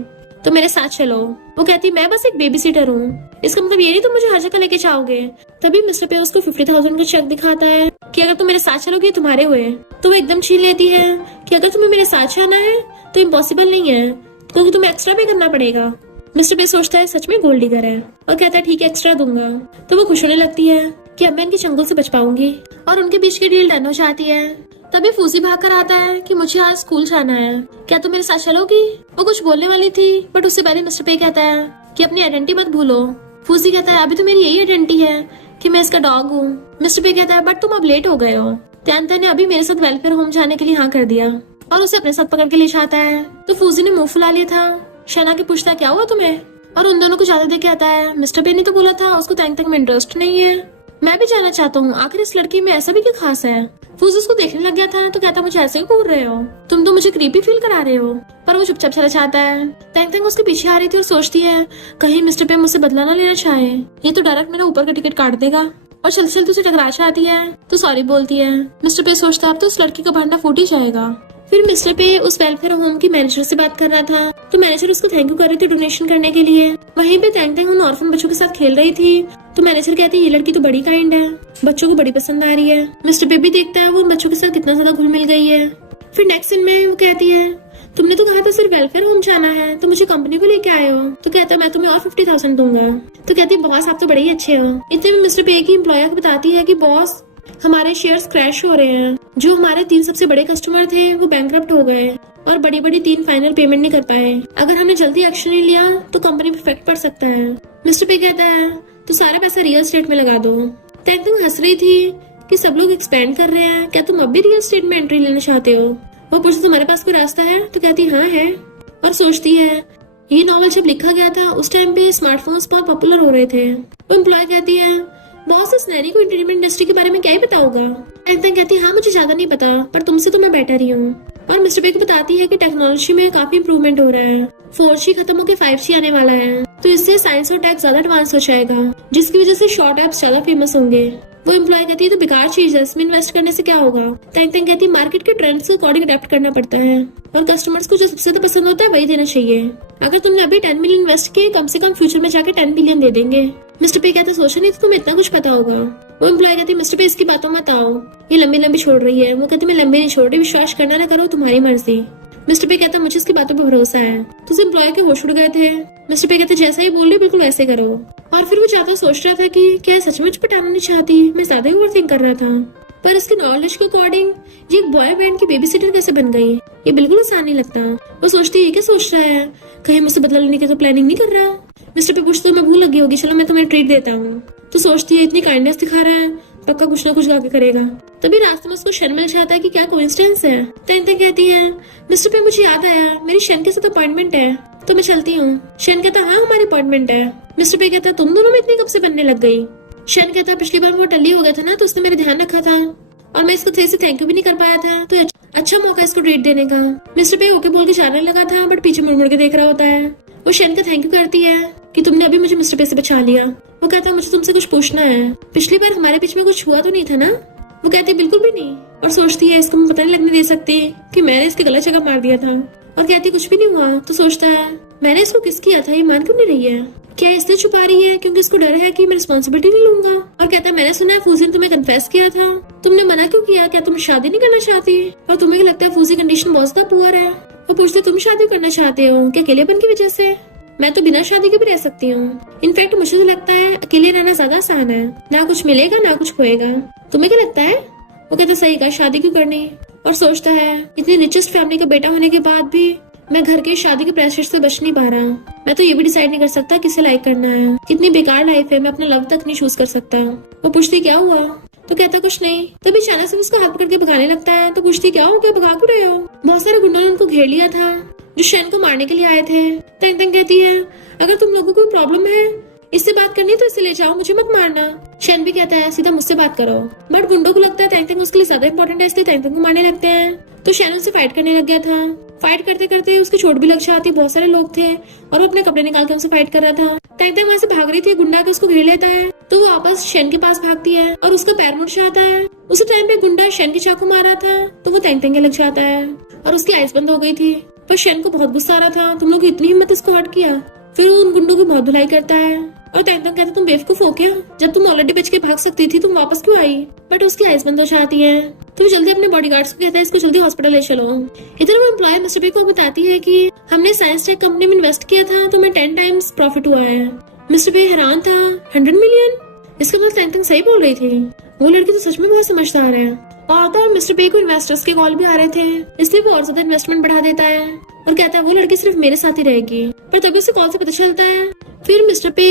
तो मेरे साथ चलो। वो कहती मैं बस एक बेबी सीटर हूँ, इसका मतलब ये नहीं तुम मुझे हर जगह लेके जाओगे। तभी मिस्टर पे उसको 50,000 का चेक दिखाता है कि अगर तुम मेरे साथ चलोगे तुम्हारे हुए। तो वो एकदम छीन लेती है कि अगर तुम्हें मेरे साथ जाना है तो इम्पॉसिबल नहीं है, क्योंकि तुम्हें एक्स्ट्रा पे करना पड़ेगा। मिस्टर पे सोचता है सच में गोल्ड डिगर है और कहता है ठीक है एक्स्ट्रा दूंगा। तो वो खुश होने लगती है कि अब मैं इनके चंगुल से बच पाऊंगी, और उनके बीच की डील डन हो जाती है। तभी फूजी भाग कर आता है कि मुझे आज स्कूल जाना है, क्या तुम मेरे साथ चलोगी। वो कुछ बोलने वाली थी बट उससे पहले मिस्टर पे कहता है कि अपनी आइडेंटिटी मत भूलो। फूजी कहता है अभी तो मेरी यही आइडेंटिटी है कि मैं इसका डॉग हूँ। मिस्टर पे कहता है बट तुम अब लेट हो गए हो, त्यांता ने अभी मेरे साथ वेलफेयर होम जाने के लिए हाँ कर दिया और उसे अपने साथ पकड़ के ले जाता है। तो फूजी ने मुंह फुला लिया था, शना के पूछता क्या हुआ तुम्हें, और उन दोनों को ज्यादा देख के आता है मिस्टर पे ने तो बोला था उसको टैंग में इंटरेस्ट नहीं है, मैं भी जाना चाहता हूँ, आखिर इस लड़की में ऐसा भी क्या खास है। फूज उसको देखने लग गया था तो कहता मुझे ऐसे ही घूर रहे हो, तुम तो मुझे क्रीपी फील करा रहे हो, पर वो चुपचाप चला जाता है। टैंग उसके पीछे आ रही थी और सोचती है कहीं मिस्टर पे मुझसे बदला ना लेना चाहे, ये तो डायरेक्ट मेरा ऊपर का टिकट काट देगा, और चलते चलते उसे टकरा जाती है तो सॉरी बोलती है। मिस्टर पे सोचता है अब तो उस लड़की का भांडा फूट ही जाएगा। फिर मिस्टर पे उस वेलफेयर होम की मैनेजर से बात कर रहा था, तो मैनेजर उसको थैंक यू कर रही थी डोनेशन करने के लिए। वहीं पे टैंग उन ऑर्फन बच्चों के साथ खेल रही थी, तो मैनेजर कहती है ये लड़की तो बड़ी काइंड है, बच्चों को बड़ी पसंद आ रही है। मिस्टर पे भी देखता है वो उन बच्चों के साथ कितना ज्यादा घुल मिल गई है। फिर नेक्स्ट सीन में वो कहती है तुमने तो कहा था सिर्फ वेलफेयर होम जाना है, तो मुझे कंपनी को लेके आए हो। तो कहता है मैं तुम्हें और 50,000 दूंगा। तो कहती है बॉस आप तो बड़े ही अच्छे हो। इतने में मिस्टर पे की एम्प्लॉयर को बताती है कि बॉस हमारे शेयर्स क्रैश हो रहे हैं, जो हमारे 3 सबसे बड़े कस्टमर थे वो बैंकरप्ट हो गए और बड़ी 3 फाइनल पेमेंट नहीं कर पाए, अगर हमने जल्दी एक्शन नहीं लिया तो कंपनी पे इफेक्ट पड़ सकता है। मिस्टर पे कहता है तो सारा पैसा रियल एस्टेट में लगा दो। टैंग हंस रही थी कि सब लोग एक्सपेंड कर रहे हैं, क्या तुम अब भी रियल एस्टेट में एंट्री लेना चाहते हो। वो पूछती तुम्हारे पास कोई रास्ता है, तो कहती हाँ है, और सोचती है ये नॉवल जब लिखा गया था उस टाइम पे स्मार्टफोन्स बहुत पॉपुलर हो रहे थे। वो एम्प्लॉय कहती है बॉस इस नैनी को एंटरटेनमेंट इंडस्ट्री के बारे में क्या ही पता होगा। टैंग कहती है हाँ मुझे ज्यादा नहीं पता, पर तुमसे तो मैं बेटर ही हूँ। और मिस्टर पे को बताती है कि टेक्नोलॉजी में काफी इंप्रूवमेंट हो रहा है, 4G खत्म होकर 5G आने वाला है, तो इससे साइंस और टेक ज्यादा एडवांस हो जाएगा, जिसकी वजह से शॉर्ट एप्स ज्यादा फेमस होंगे। वो एम्प्लॉय कहती है तो बेकार चीज है, इसमें इन्वेस्ट करने से क्या होगा। टैंग कहती है मार्केट के ट्रेंड्स के अकॉर्डिंग अडेप्ट करना पड़ता है और कस्टमर्स को जो सबसे ज्यादा पसंद होता है वही देना चाहिए। अगर तुमने अभी 10 मिलियन इन्वेस्ट किए, कम से कम फ्यूचर में जाके 10 बिलियन दे देंगे। मिस्टर पे कहते सोचा नहीं तो तुम्हें इतना कुछ पता होगा। वो एम्प्लॉय कहती मिस्टर पे इसकी बातों मत आओ, ये लंबी छोड़ रही है। वो कहती मैं लंबी नहीं छोड़ रही, विश्वास करना ना करो तुम्हारी मर्जी। मिस्टर पे कहता मुझे इसकी बातों पर भरोसा है। तो उस एम्प्लॉय के होश उड़ गए थे। मिस्टर पे कहते जैसा ही बोल रही बिल्कुल वैसे करो। और फिर वो ज्यादा सोच रहा था कि क्या सचमुच पटाना नहीं चाहती, मैं ज्यादा ही ओवरथिंक कर रहा था। पर इसके नॉलेज के अकॉर्डिंग ये एक बॉय बैंड की बेबी सिटर कैसे बन गई, ये बिल्कुल आसान नहीं लगता। वो सोचती है क्या सोच रहा है, कहीं मुझसे बदला लेने की तो प्लानिंग नहीं कर रहा। मिस्टर पे पूछते मैं भूल लगी होगी, चलो मैं तुम्हें ट्रीट देता हूँ। तो सोचती है इतनी काइंडनेस दिखा रहा है, पक्का कुछ ना कुछ गाके करेगा। तभी रास्ते में उसको शन मिल जाता है कि क्या कोइंसिडेंस है। टैंग कहती है मिस्टर पे मुझे याद आया मेरी शन के साथ अपॉइंटमेंट है, तो मैं चलती हूँ। शन कहता हाँ हमारी अपॉइंटमेंट है। मिस्टर पे कहता तुम दोनों में इतनी कब से बनने लग गई। शन कहता पिछली बार वो टल्ली हो गया था ना, तो उसने मेरा ध्यान रखा था और मैं इसको से थैंक यू भी नहीं कर पाया था, तो अच्छा मौका इसको ट्रीट देने का। मिस्टर पे ओके बोल के जाने लगा था, बट पीछे मुड़ के देख रहा होता है। वो शन का थैंक यू करती है कि तुमने अभी मुझे मिस्टर पे से बचा लिया। वो कहता मुझे तुमसे कुछ पूछना है, पिछली बार हमारे बीच में कुछ हुआ तो नहीं था ना। वो कहती बिल्कुल भी नहीं, और सोचती है इसको मैं पता नहीं लगने दे सकती कि मैंने इसके गलत जगह मार दिया था। और कहती कुछ भी नहीं हुआ। तो सोचता है मैंने इसको किस किया था, ये मान क्यों नहीं रही है, क्या इसलिए छुपा रही है क्योंकि इसको डर है कि मैं रिस्पॉन्सिबिलिटी नहीं लूंगा। और कहता मैंने सुना है फूजी ने तुम्हें कन्फेस किया था, तुमने मना क्यों किया, क्या तुम शादी नहीं करना चाहती, और तुम्हें क्या लगता है फूजी कंडीशन बहुत ज्यादा पुअर है। वो पूछते तुम शादी करना चाहते हो क्या अकेलेपन की वजह से। मैं तो बिना शादी के भी रह सकती हूँ। इनफैक्ट मुझे तो लगता है अकेले रहना ज्यादा आसान है, ना कुछ मिलेगा ना कुछ खोएगा। तुम्हें क्या लगता है? वो कहता सही कहा, शादी क्यों करनी। और सोचता है इतनी रिचेस्ट फैमिली का बेटा होने के बाद भी मैं घर के शादी के प्रेशर से बच नहीं पा रहा। मैं तो ये भी डिसाइड नहीं कर सकता किसे लाइक करना है। कितनी बेकार लाइफ है, मैं अपना लव तक नहीं चूज कर सकता। वो पूछती क्या हुआ, तो कहता कुछ नहीं। तभी अचानक से उसका हाथ पकड़ के भगाने लगता है। तो पूछती क्या हो गया, भगा क्यों रहे हो? बहुत सारे गुंडों ने उनको घेर लिया था जो शेन को मारने के लिए आए थे। तंग तंग कहती है अगर तुम लोगों को प्रॉब्लम है इससे बात करनी तो इसे ले जाओ, मुझे मत मारना। शेन भी कहता है सीधा मुझसे बात करो। बट गुंडों को लगता है तंग तंग उसके लिए ज्यादा इंपॉर्टेंट है, इसलिए तंग तंग को मारने लगते हैं। तो शेन उनसे फाइट करने लग गया था। फाइट करते करते उसकी चोट भी लग जाती, बहुत सारे लोग थे और वो अपने कपड़े निकाल के उनसे फाइट कर रहा था। तंग तंग वहां से भाग रही थी, गुंडा के उसको घेर लेता है। तो वो वापस शेन के पास भागती है और उसका पैर मुड़ जाता है। उसी टाइम पे गुंडा शेन की चाकू मार रहा था तो वो तंग तंग के लग जाता है और उसकी आइज बंद हो गई थी। पर शेन को बहुत गुस्सा आ रहा था, तुम लोग इतनी हिम्मत इसको हर्ट किया। फिर वो उन गुंडों को बहुत धुलाई करता है और तंग तंग कहता तुम बेवकूफ हो क्या, जब तुम ऑलरेडी बच के भाग सकती थी तुम वापस क्यों आई। बट उसकी आइज बंद हो जाती है। तो वो जल्दी अपने बॉडीगार्ड्स को कहता है इसको जल्दी हॉस्पिटल ले चलो। इधर वो एम्प्लॉय मिस्टर बी को बताती है कि हमने साइंस टेक कंपनी में इन्वेस्ट किया था तो हमें 10 टाइम्स प्रॉफिट हुआ है। मिस्टर बी हैरान था, 100 मिलियन? इसका मतलब तंग तंग सही बोल रही थी। वो लड़की तो सच में बहुत समझदार है। और तो मिस्टर बी को इन्वेस्टर्स के कॉल भी आ रहे थे, इसलिए वो और ज्यादा इन्वेस्टमेंट बढ़ा देता है और कहता है वो लड़की सिर्फ मेरे साथ ही रहेगी। पर तभी उसे कॉल से पता चलता है। फिर मिस्टर पे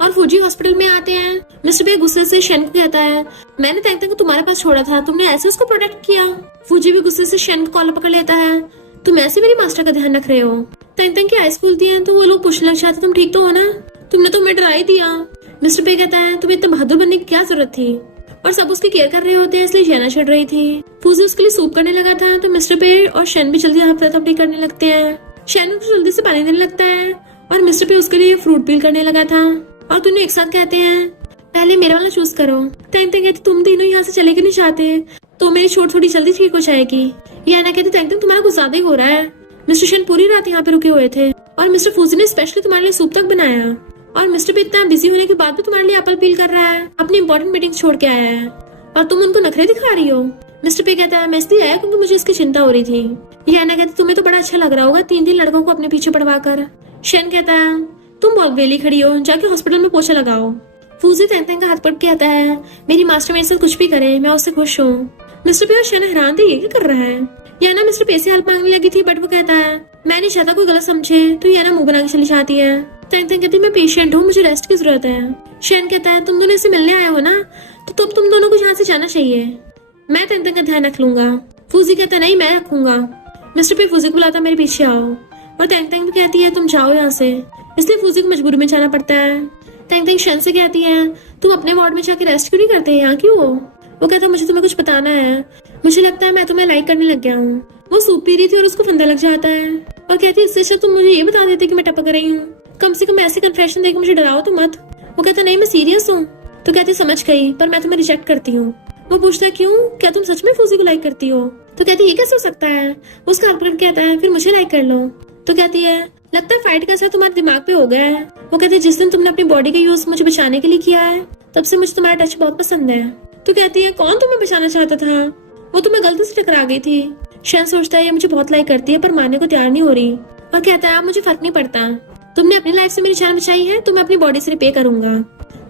और फूजी हॉस्पिटल में आते हैं। मिस्टर पे गुस्से से शेन को कहता है मैंने तंग तंग को तुम्हारे पास छोड़ा था, तुमने ऐसे उसको प्रोटेक्ट किया। फूजी भी गुस्से से शेन को कॉलर पकड़ लेता है, तुम ऐसे मेरी मास्टर का ध्यान रख रहे हो। तंग तंग की आइज खुलती है तो वो लोग पूछने लग जाते तुम ठीक तो हो ना, तुमने तो हमें डरा ही दिया। मिस्टर पे कहता है तुम्हें इतना बहादुर बनने की क्या जरूरत थी। और सब उसकी केयर कर रहे होते हैं इसलिए शेना चढ़ रही थी। फूजी उसके लिए सूप करने लगा था तो मिस्टर पे और शेन भी जल्दी हफ्ता करने लगते हैं। शेन उसको जल्दी से पानी देने लगता है और मिस्टर पे उसके लिए फ्रूट पील करने लगा था। और दोनों एक साथ कहते हैं पहले मेरा वाला चूज करो। तंग तंग कहती तुम तीनों यहाँ से चले क्यों नहीं चाहते, तो मेरी चोट थोड़ी जल्दी ठीक हो जाएगी। ये ना कहती तंग तंग तुम्हारा कुछ ज्यादा ही हो रहा है। मिस्टर शेन पूरी रात यहाँ पे रुके हुए थे और मिस्टर फूजी ने स्पेशली तुम्हारे लिए सूप तक बनाया। और मिस्टर पे इतना बिजी होने के बाद भी तुम्हारे लिए एप्पल पील कर रहा है, अपनी इंपॉर्टेंट मीटिंग छोड़ के आया है और तुम उनको नखरे दिखा रही हो। मिस्टर पे कहता है मैं इसलिए आया क्योंकि मुझे इसकी चिंता हो रही थी। ये ना कहती तुम्हें तो बड़ा अच्छा लग रहा होगा 3 लड़कों को अपने पीछे पड़वा कर। शेन कहता है तुम बहुत वेली खड़ी हो, जाके हॉस्पिटल में पोछा लगाओ। फूजी तंग तंग का हाथ पकड़ के कहता है मेरी मास्टर मेरे साथ कुछ भी करे मैं उससे खुश हूँ। मिस्टर पे और शेन हैरान थे ये क्या कर रहा है। ये ना मिस्टर पे से हेल्प मांगने लगी थी बट वो कहता है मैं नहीं चाहता कोई गलत समझे, तो ये ना मुंह बना के चली जाती है। तंग तंग कहती मैं पेशेंट हूँ, मुझे रेस्ट की जरूरत है। शेन कहता है तुम दोनों इससे मिलने आए हो ना, तो अब तुम दोनों को यहाँ से जाना चाहिए, मैं तंग तंग का ध्यान रख लूंगा। फूजी कहता नहीं मैं रखूंगा। मिस्टर पे फूजी को बुलाता मेरे पीछे आओ और तंग तंग भी कहती है तुम जाओ यहाँ से, इसलिए फूजी को मजबूरी में जाना पड़ता है। तंग तंग शेन से कहती है तुम अपने वार्ड में जाके रेस्ट क्यों नहीं करते, यहाँ क्यों हो। वो कहता मुझे तुम्हें कुछ बताना है, मुझे लगता है मैं तुम्हें लाइक करने लग गया हूँ। वो सूप पी रही थी और उसको फंदा लग जाता है और कहती है इससे अच्छा तुम मुझे ये बता देते कि मैं टपक रही हूँ, कम से कम ऐसे कन्फेशन देकर मुझे डराओ तो मत। वो कहता नहीं मैं सीरियस हूँ। तो कहती समझ गई पर मैं तुम्हें रिजेक्ट करती हूँ। वो पूछता है क्यों, क्या तुम सच में फूजी को लाइक करती हो। तो कहती ये कैसे हो सकता है। उसका हाथ पकड़ के कहता है फिर मुझे लाइक कर लो। तो कहती है लगता है फाइट का असर तुम्हारे दिमाग पे हो गया है। वो कहती है जिस दिन तुमने अपनी बॉडी का यूज मुझे बचाने के लिए किया है तब से मुझे तुम्हारा टच बहुत पसंद है। तो कहती है कौन तुम्हें बचाना चाहता था, वो तुम्हें गलती से टकरा गई थी। शेन सोचता है ये मुझे बहुत लाइक करती है पर मानने को तैयार नहीं हो रही और कहता है मुझे फर्क नहीं पड़ता, तुमने अपनी लाइफ से मेरी जान बचाई है तो मैं अपनी बॉडी से रिपे करूंगा,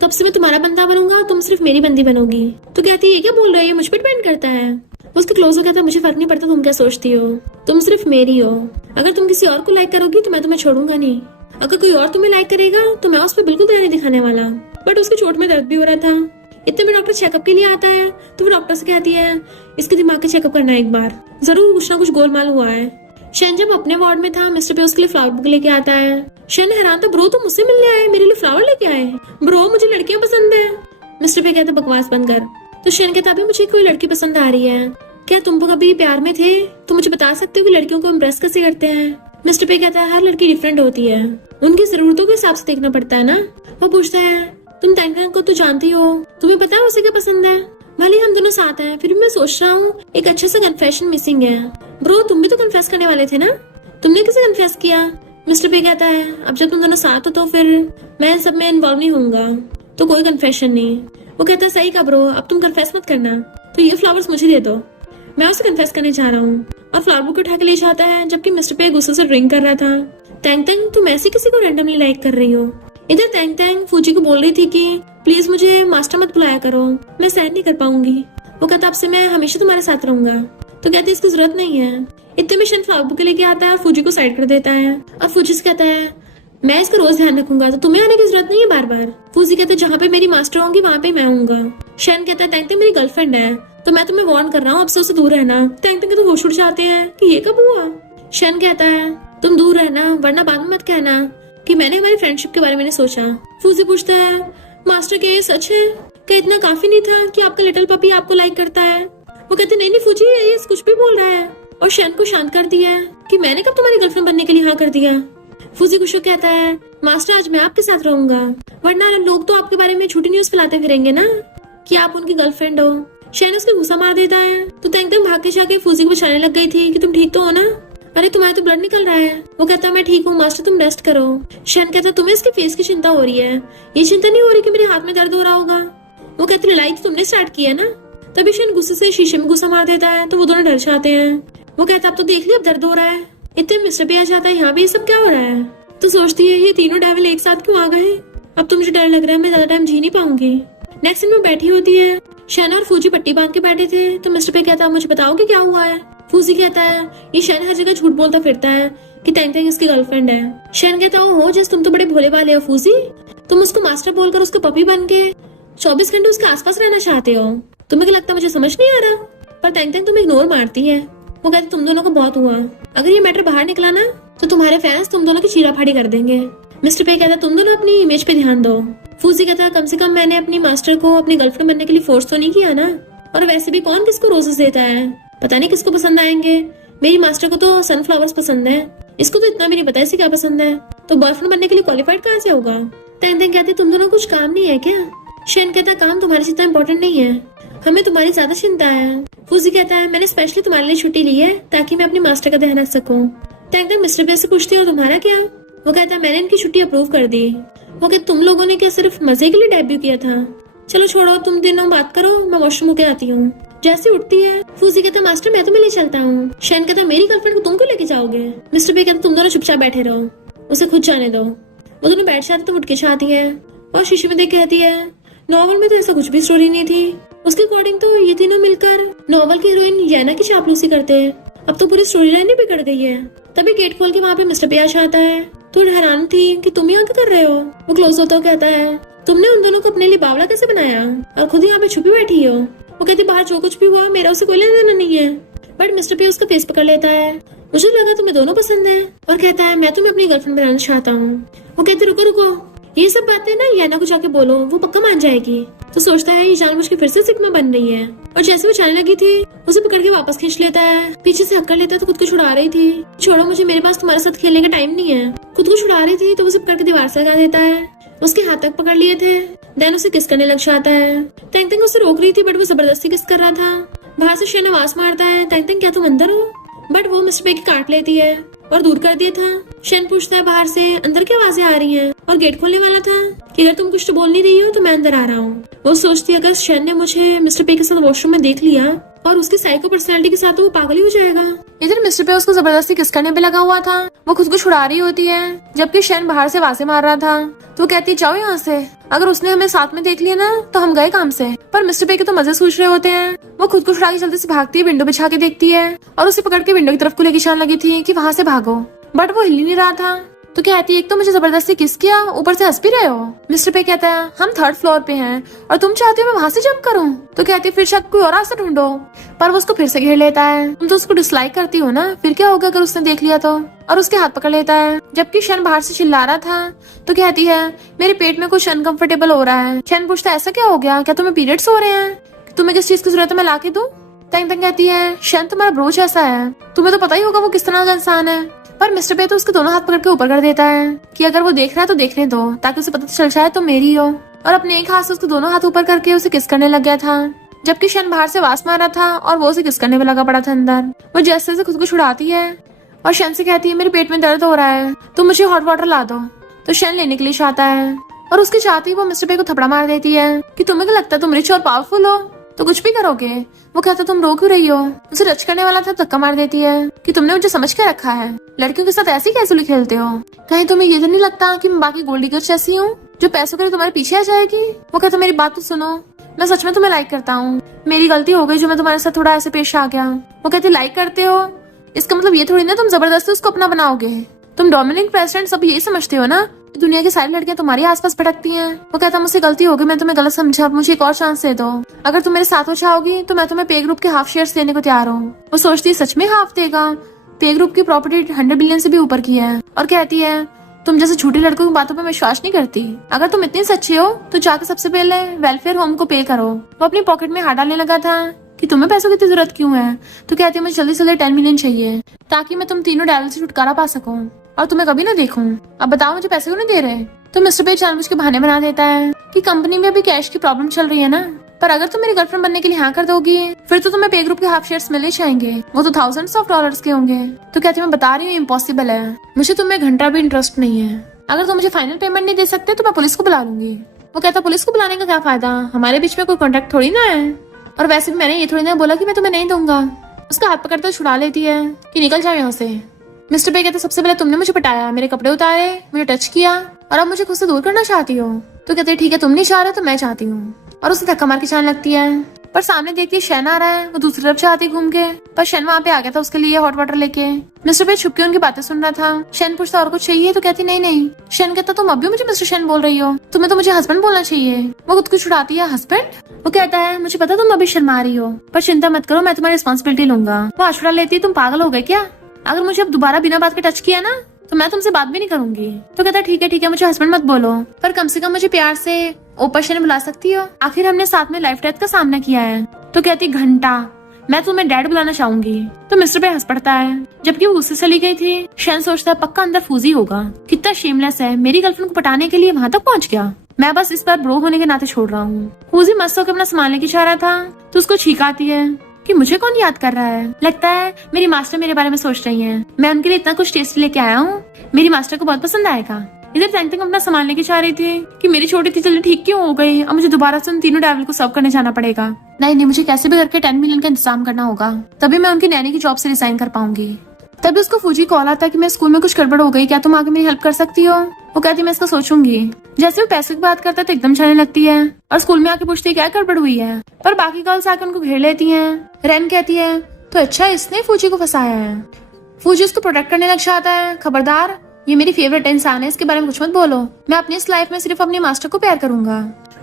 तब से मैं तुम्हारा बंदा बनूंगा, तुम सिर्फ मेरी बंदी बनोगी। तो कहती है ये क्या बोल रही है, मुझ पर डिपेंड करता है। उसके क्लोज हो कहता है मुझे फर्क नहीं पड़ता तुम क्या सोचती हो, तुम सिर्फ मेरी हो। अगर तुम किसी और को लाइक करोगी तो मैं तुम्हें छोड़ूंगा नहीं, अगर कोई और तुम्हें लाइक करेगा तो मैं उस पर बिल्कुल दया नहीं दिखाने वाला। बट उसकी चोट में दर्द भी हो रहा था। इतने में डॉक्टर चेकअप के लिए आता है तो वो डॉक्टर से कहती है इसके दिमाग का चेकअप करना एक बार, जरूर कुछ ना कुछ गोलमाल हुआ है। शेन जब अपने वार्ड में था मिस्टर पे उसके लिए फ्लावर बुक लेके आता है। शेन हैरान था, ब्रो तुम मुझसे मिलने आए, मेरे लिए फ्लावर लेके आए। ब्रो मुझे लड़कियां पसंद है। मिस्टर पे कहता बकवास बंद कर। तो शेन कहता अभी मुझे कोई लड़की पसंद आ रही है, क्या तुम कभी प्यार में थे, तो मुझे बता सकते हो कि लड़कियों को इम्प्रेस कैसे करते हैं। मिस्टर पे कहता है हर लड़की डिफरेंट होती है, उनकी जरूरतों के हिसाब से देखना पड़ता है ना। वो पूछता है तुम तंग तंग को तो जानती हो, तुम्हें पता है उसे क्या पसंद है। भले हम दोनों साथ हैं फिर भी मैं सोच रहा हूँ एक अच्छा सा कन्फेशन मिसिंग है। ब्रो तुम भी तो कन्फेस करने वाले थे ना, तुमने किसे कन्फेस किया। मिस्टर पे कहता है अब जब तुम दोनों साथ हो तो फिर मैं इन सब में इन्वॉल्व नहीं होऊंगा, तो कोई कन्फेशन नहीं। वो कहता है सही कहा ब्रो, अब तुम कन्फेस मत करना, तो ये फ्लावर्स मुझे दे दो, मैं उसे कन्फेस करने जा रहा हूँ। और फ्लावर बुक उठा के ले जाता है जबकि मिस्टर पे गुस्से से ड्रिंक कर रहा था। तैंग तैंग तुम ऐसे किसी को रैंडमली लाइक कर रही हो? इधर तैंग तैंग फूजी को बोल रही थी कि प्लीज मुझे मास्टर मत बुलाया करो, मैं सहन नहीं कर पाऊंगी। वो कहता अब से मैं हमेशा तुम्हारे साथ रहूंगा। तो कहती इसकी जरूरत नहीं है। इतने में शन फ्लावर बुके लेके आता है और फूजी को साइड कर देता है और फूजी से कहता है मैं इसका रोज ध्यान रखूंगा, तो तुम्हें आने की जरूरत नहीं है बार बार। फूजी कहता है जहाँ पे मेरी मास्टर होंगी वहाँ पे मैं आऊंगा। शन कहता है तैंग तैंग मेरी गर्लफ्रेंड है, तो मैं तुम्हें वार्न कर रहा हूँ अब से उसे दूर रहना। तैंग तैंग तो होश उड़ जाते हैं कि ये कब हुआ। शन कहता है तुम दूर रहना वरना बाद में मत कहना कि मैंने हमारी फ्रेंडशिप के बारे में नहीं सोचा। फूजी पूछता है मास्टर क्या ये सच है? क्या इतना काफी नहीं था कि आपका लिटिल पपी आपको लाइक करता है? वो कहते नहीं नहीं फूजी ये कुछ भी बोल रहा है, और शन को शांत कर दिया है कि मैंने कब तुम्हारी गर्लफ्रेंड बनने के लिए हाँ कर दिया। फूजी खुश कहता है मास्टर आज मैं आपके साथ रहूंगा, वरना लोग तो आपके बारे में झूठी न्यूज फैलाते फिरेंगे ना कि आप उनकी गर्लफ्रेंड हो। शन उसको गुस्सा मार देता है तो तैंग तैंग भाग के जाके फूजी को बचाने लग गई थी कि तुम ठीक तो हो ना? अरे तुम्हारा तो ब्लड निकल रहा है। वो कहता मैं ठीक हूँ मास्टर तुम रेस्ट करो। शन कहता तुम्हें इसके फेस की चिंता हो रही है, ये चिंता नहीं हो रही कि मेरे हाथ में दर्द हो रहा होगा। वो कहती लड़ाई तो तुमने स्टार्ट की है ना। तभी शन गुस्से से शीशे में गुस्सा मार देता है तो वो दोनों डर जाते हैं। वो कहता अब तो देख लिया अब दर्द हो रहा है। इतने मिस्टर पे आ जाता है यहाँ भी ये सब क्या हो रहा है। तो सोचती है ये तीनों डेविल एक साथ क्यों आ गए। अब तो मुझे डर लग रहा है मैं ज्यादा टाइम जी नहीं पाऊंगी। नेक्स्ट दिन में बैठी होती है। शन और फूजी पट्टी बांध के बैठे थे तो मिस्टर पे कहता है मुझे बताओगे क्या हुआ है। फूजी कहता है ये शन हर जगह झूठ बोलता फिरता है कि तैंग तैंग इसकी गर्लफ्रेंड है। शन कहता हो जैसे तुम तो बड़े भोले वाले हो फूजी, तुम उसको मास्टर बोलकर उसका पपी बन के 24 घंटे उसके आसपास रहना चाहते हो। तुम्हें क्या लगता मुझे समझ नहीं आ रहा? पर तैंग तैंग तुम इग्नोर मारती है। वो कहते तुम दोनों को बहुत हुआ, अगर ये मैटर बाहर निकला ना तो तुम्हारे फैंस तुम दोनों की चीराफाड़ी कर देंगे। मिस्टर पे कहता तुम दोनों अपनी इमेज पे ध्यान दो। फूजी कहता कम से कम मैंने अपनी मास्टर को अपनी गर्लफ्रेंड बनने के लिए फोर्स तो नहीं किया ना, और वैसे भी कौन किसको रोजेस देता है, पता नहीं किसको पसंद आएंगे। मेरी मास्टर को तो सनफ्लावर्स पसंद है, इसको तो इतना भी नहीं पता इसे क्या पसंद है, तो बॉयफ्रेंड बनने के लिए क्वालिफाइड कहाँ से होगा। तैंग तैंग कहती तुम दोनों कुछ काम नहीं है क्या? शन कहता काम तुम्हारी जितना इम्पोर्टेंट नहीं है, हमें तुम्हारी ज्यादा चिंता है। फूजी कहता है मैंने स्पेशली तुम्हारे लिए छुट्टी ली है ताकि मैं अपनी मास्टर का ध्यान रख सकूं। तैंग तैंग मिस्टर पे से पूछती है और तुम्हारा क्या? वो कहता है मैंने इनकी छुट्टी अप्रूव कर दी। वो कहते तुम लोगों ने क्या सिर्फ मजे के लिए डेब्यू किया था? चलो छोड़ो तुम तीनों बात करो, मैं वॉशरूम होके आती हूँ। जैसे उठती है फूजी कहता मास्टर मैं तुम्हें ले चलता हूँ। शन कहता मेरी गर्लफ्रेंड को तुम क्यों लेके जाओगे? मिस्टर पे कहता तुम दोनों चुपचाप बैठे रहो, उसे खुद जाने दो। वो दोनों बैठ जाते तो उठ के जाती है और शीशे में देख कहती है नॉवल में तो ऐसा कुछ भी स्टोरी नहीं थी। उसके अकॉर्डिंग तो ये तीनों मिलकर नॉवल की हीरोइन येना की चापलूसी करते हैं। अब तो पूरी स्टोरी लाइन ही बिगड़ गई है। तभी गेट खोल के वहाँ पे मिस्टर पे आ जाता है तो हैरान थी कि तुम यहाँ क्या कर रहे हो। वो क्लोज होता कहता है तुमने उन दोनों को अपने लिए बावला कैसे बनाया और खुद यहाँ पे छुपी बैठी हो। वो कहती बाहर जो कुछ भी हुआ मेरा उसे कोई लेना देना नहीं है। बट मिस्टर पे उसका फेस पकड़ लेता है, मुझे लगा तुम्हें दोनों पसंद है, और कहता है मैं तुम्हें अपनी गर्लफ्रेंड बनाना चाहता हूँ। वो कहते रुको रुको ये सब बातें ना येना को जाके बोलो, वो पक्का मान जाएगी। तो सोचता है ये जानबूझ के फिर से सिग्मा बन रही है, और जैसे वो जाने लगी थी उसे पकड़ के वापस खींच लेता है। पीछे से हक कर लेता है तो खुद को छुड़ा रही थी, छोड़ो मुझे मेरे पास तुम्हारे साथ खेलने का टाइम नहीं है। खुद को छुड़ा रही थी तो उसे पकड़ के दीवार से लगा देता है, उसके हाथ तक पकड़ लिए थे। देन उसे किस करने लग जाता है। तैंग तैंग उसे रोक रही थी बट वो जबरदस्ती किस कर रहा था। बाहर से शन आवाज मारता है तैंग तैंग क्या तुम अंदर हो? बट वो मिस्टर पे की काट लेती है और दूर कर दिया था। शन पूछता है बाहर से अंदर क्या आवाजें आ रही हैं, और गेट खोलने वाला था कि अगर तुम कुछ तो बोल नहीं रही हो तो मैं अंदर आ रहा हूँ। वो सोचती है अगर शन ने मुझे मिस्टर पे के साथ वॉशरूम में देख लिया और उसकी साइको पर्सनालिटी के साथ तो वो पागल ही हो जाएगा। इधर मिस्टर पे उसको जबरदस्ती किस करने पे लगा हुआ था, वो खुद को छुड़ा रही होती है जबकि शन बाहर से आवाजें मार रहा था। तो वो कहती जाओ यहाँ से, अगर उसने हमें साथ में देख लिया ना तो हम गए काम से। पर मिस्टर पे के तो मजे सूझ रहे होते हैं। वो खुद को छुड़ा के जल्दी से भागती है, विंडो बिछा के देखती है और उसे पकड़ के विंडो की तरफ को लेके जाने लगी थी कि वहाँ से भागो, बट वो हिल ही नहीं रहा था। तो कहती है एक तो मुझे जबरदस्ती किस किया, ऊपर से हंस भी रहे हो। मिस्टर पे कहता है हम 3rd फ्लोर पे हैं और तुम चाहती हो मैं वहाँ से जंप करूँ। तो कहती है फिर शायद कोई और रास्ता ढूंढो, पर वो उसको फिर से घेर लेता है। तुम तो उसको डिसलाइक करती हो ना, फिर क्या होगा अगर उसने देख लिया तो, और उसके हाथ पकड़ लेता है। जबकि शन बाहर से चिल्ला रहा था तो कहती है मेरे पेट में कुछ अनकंफर्टेबल हो रहा है। शन पूछता है ऐसा क्या हो गया, क्या तुम्हें पीरियड्स हो रहे हैं, तुम्हें किस चीज की जरूरत है मैं ला के दूं? तैंग तैंग कहती है शन तुम्हारा ब्रो जैसा है, तुम्हें तो पता ही होगा वो किस तरह का इंसान है। पर मिस्टर पे तो उसके दोनों हाथ पकड़ के ऊपर कर देता है कि अगर वो देख रहा है तो देखने दो, ताकि उसे पता चल जाए तो मेरी हो, और अपने एक हाथ से उसके दोनों हाथ ऊपर करके उसे किस करने लग गया था। जबकि शन बाहर से आवाज मार रहा था और वो उसे किस करने में लगा पड़ा था अंदर। वो जैसे से खुद को छुड़ाती है और शन से कहती है मेरे पेट में दर्द हो रहा है तो मुझे हॉट वाटर ला दो। तो शन लेने के लिए चाहता है और उसके चाहते ही वो मिस्टर पे को थपड़ा मार देती है कि तुम्हें क्या लगता है तुम रिच और पावरफुल हो, तो कुछ भी करोगे। वो कहता तुम रो क्यों रही हो। उसे टच करने वाला था, धक्का मार देती है कि तुमने मुझे समझ के रखा है, लड़कियों के साथ ऐसी कैसे खेलते हो। कहीं तुम्हें ये तो नहीं लगता कि मैं बाकी गोल्ड डिगर्स जैसी हूँ जो पैसों के लिए तुम्हारे पीछे आ जाएगी। वो कहता मेरी बात तो सुनो, मैं सच में तुम्हें लाइक करता हूँ, मेरी गलती हो गई जो मैं तुम्हारे साथ थोड़ा ऐसे पेश आ गया। वो कहती लाइक करते हो, इसका मतलब ये थोड़ी ना तुम जबरदस्ती उसको अपना बनाओगे। तुम डोमिनिक प्रेसिडेंट सब यही समझते हो ना, दुनिया की सारी लड़कियां तुम्हारे आसपास भटकती हैं। वो कहता मुझसे गलती हो गई, मैं तुम्हें गलत समझा, मुझे एक और चांस दे दो। अगर तुम मेरे साथ हो चाहोगी तो मैं तुम्हें पे ग्रुप के हाफ शेयर्स देने को तैयार हूँ। वो सोचती है सच में हाफ देगा। पे ग्रुप की प्रॉपर्टी 100 बिलियन से भी ऊपर की है और कहती है तुम जैसे झूठी लड़कों की बातों पर विश्वास नहीं करती। अगर तुम इतनी सच्ची हो तो जाकर सबसे पहले वेलफेयर होम को पे करो। वो अपनी पॉकेट में हाथ डालने लगा था कि तुम्हें पैसों की इतनी जरूरत क्यों है। तो कहती है मुझे जल्दी से जल्दी 10 मिलियन चाहिए ताकि मैं तुम तीनों डेविल से छुटकारा पा सकूं और तुम्हें कभी ना देखूं। अब बताओ मुझे पैसे क्यों नहीं दे रहे। तो मिस्टर पे जानबूझ के बहाने बना देता है कि कंपनी में अभी कैश की प्रॉब्लम चल रही है ना, पर अगर तुम मेरी गर्लफ्रेंड बनने के लिए हाँ कर दोगी फिर तो तुम्हें पे ग्रुप के हाफ शेयर्स मिल ही जाएंगे, वो तो थाउजेंड्स ऑफ डॉलर्स के होंगे। तो कहती मैं बता रही हूँ इम्पॉसिबल है, मुझे तुम्हें घंटा भी इंटरेस्ट नहीं है। अगर तुम मुझे फाइनल पेमेंट नहीं दे सकते तो मैं पुलिस को बुला लूंगी। वो कहता पुलिस को बुलाने का क्या फायदा, हमारे बीच में कोई कॉन्ट्रैक्ट थोड़ी ना है, और वैसे भी मैंने ये थोड़ी ना बोला कि मैं तुम्हें नहीं दूंगा। उसका हाथ पकड़कर छुड़ा लेती है कि निकल जाओ यहाँ से। मिस्टर पे कहते सबसे पहले तुमने मुझे पटाया, मेरे कपड़े उतारे, मुझे टच किया और अब मुझे खुद से दूर करना चाहती हो। तो कहते ठीक है तुम नहीं चाह रहे तो मैं चाहती हूँ, और उसे धक्का मार के जाने लगती है। पर सामने देखती है शैन आ रहा है, वो दूसरी तरफ चाहती घूम के, पर शैन वहाँ पे आ गया था उसके लिए हॉट वाटर लेके। मिस्टर पे छुप के उनकी बातें सुन रहा था। शैन पूछता और कुछ चाहिए, तो कहती नहीं नहीं। शैन कहता तुम अब भी मुझे मिस्टर शैन बोल रही हो, तुम्हें तो मुझे हस्बैंड बोलना चाहिए। वो खुद को छुड़ाती है हस्बैंड। वो कहता है मुझे पता तुम अभी शर्मा रही हो, पर चिंता मत करो मैं तुम्हारी रिस्पॉन्सिबिलिटी लूंगा। वो हाथ छुड़ा लेती है तुम पागल हो गए क्या, अगर मुझे अब दोबारा बिना बात के टच किया ना तो मैं तुमसे बात भी नहीं करूंगी। तो कहता ठीक है मुझे हस्बैंड मत बोलो, पर कम से कम मुझे प्यार से ओपा शैन बुला सकती हो, आखिर हमने साथ में लाइफ डेथ का सामना किया है। तो कहती घंटा, मैं तुम्हें डैड बुलाना चाहूंगी। तो मिस्टर पे हंस पड़ता है, जबकि वो गुस्से चली गई थी। शैन सोचता है पक्का अंदर फूजी होगा, कितना शेमलेस है, मेरी गर्लफ्रेंड को पटाने के लिए वहां तक पहुंच गया। मैं बस इस बार ब्रो होने के नाते छोड़ रहा हूँ। फूजी मस्त होकर अपना संभालने की चाह रहा था तो उसको छींक आती है कि मुझे कौन याद कर रहा है, लगता है मेरी मास्टर मेरे बारे में सोच रही है, मैं उनके लिए इतना कुछ टेस्ट लेके आया हूँ, मेरी मास्टर को बहुत पसंद आएगा। इधर टैंक तक अपना संभालने की चाह रही थी कि मेरी छोटी थी चलो ठीक क्यों हो गई, अब मुझे दोबारा से उन तीनों डेविल को सर्व करने जाना पड़ेगा। नहीं मुझे कैसे भी करके 10 मिलियन का इंतजाम करना होगा, तभी मैं उनकी नैनी की जॉब से रिजाइन कर पाऊंगी। तभी उसको फूजी कॉल आता है कि मैं स्कूल में कुछ गड़बड़ हो गई, क्या तुम आके मेरी हेल्प कर सकती हो। वो कहती मैं इसका सोचूंगी। जैसे वो पैसे की बात करता है तो एकदम चलने लगती है और स्कूल में आके पूछती है क्या गड़बड़ हुई है, पर बाकी गर्ल्स आके उनको घेर लेती हैं। रैन कहती है तो अच्छा इसने फूजी को फंसाया है। फूजी उसको प्रोटेक्ट करने लग जाता है, खबरदार ये मेरी फेवरेट इंसान है, इसके बारे में कुछ मत बोलो, मैं अपनी इस लाइफ में सिर्फ अपनी मास्टर को प्यार करूंगा।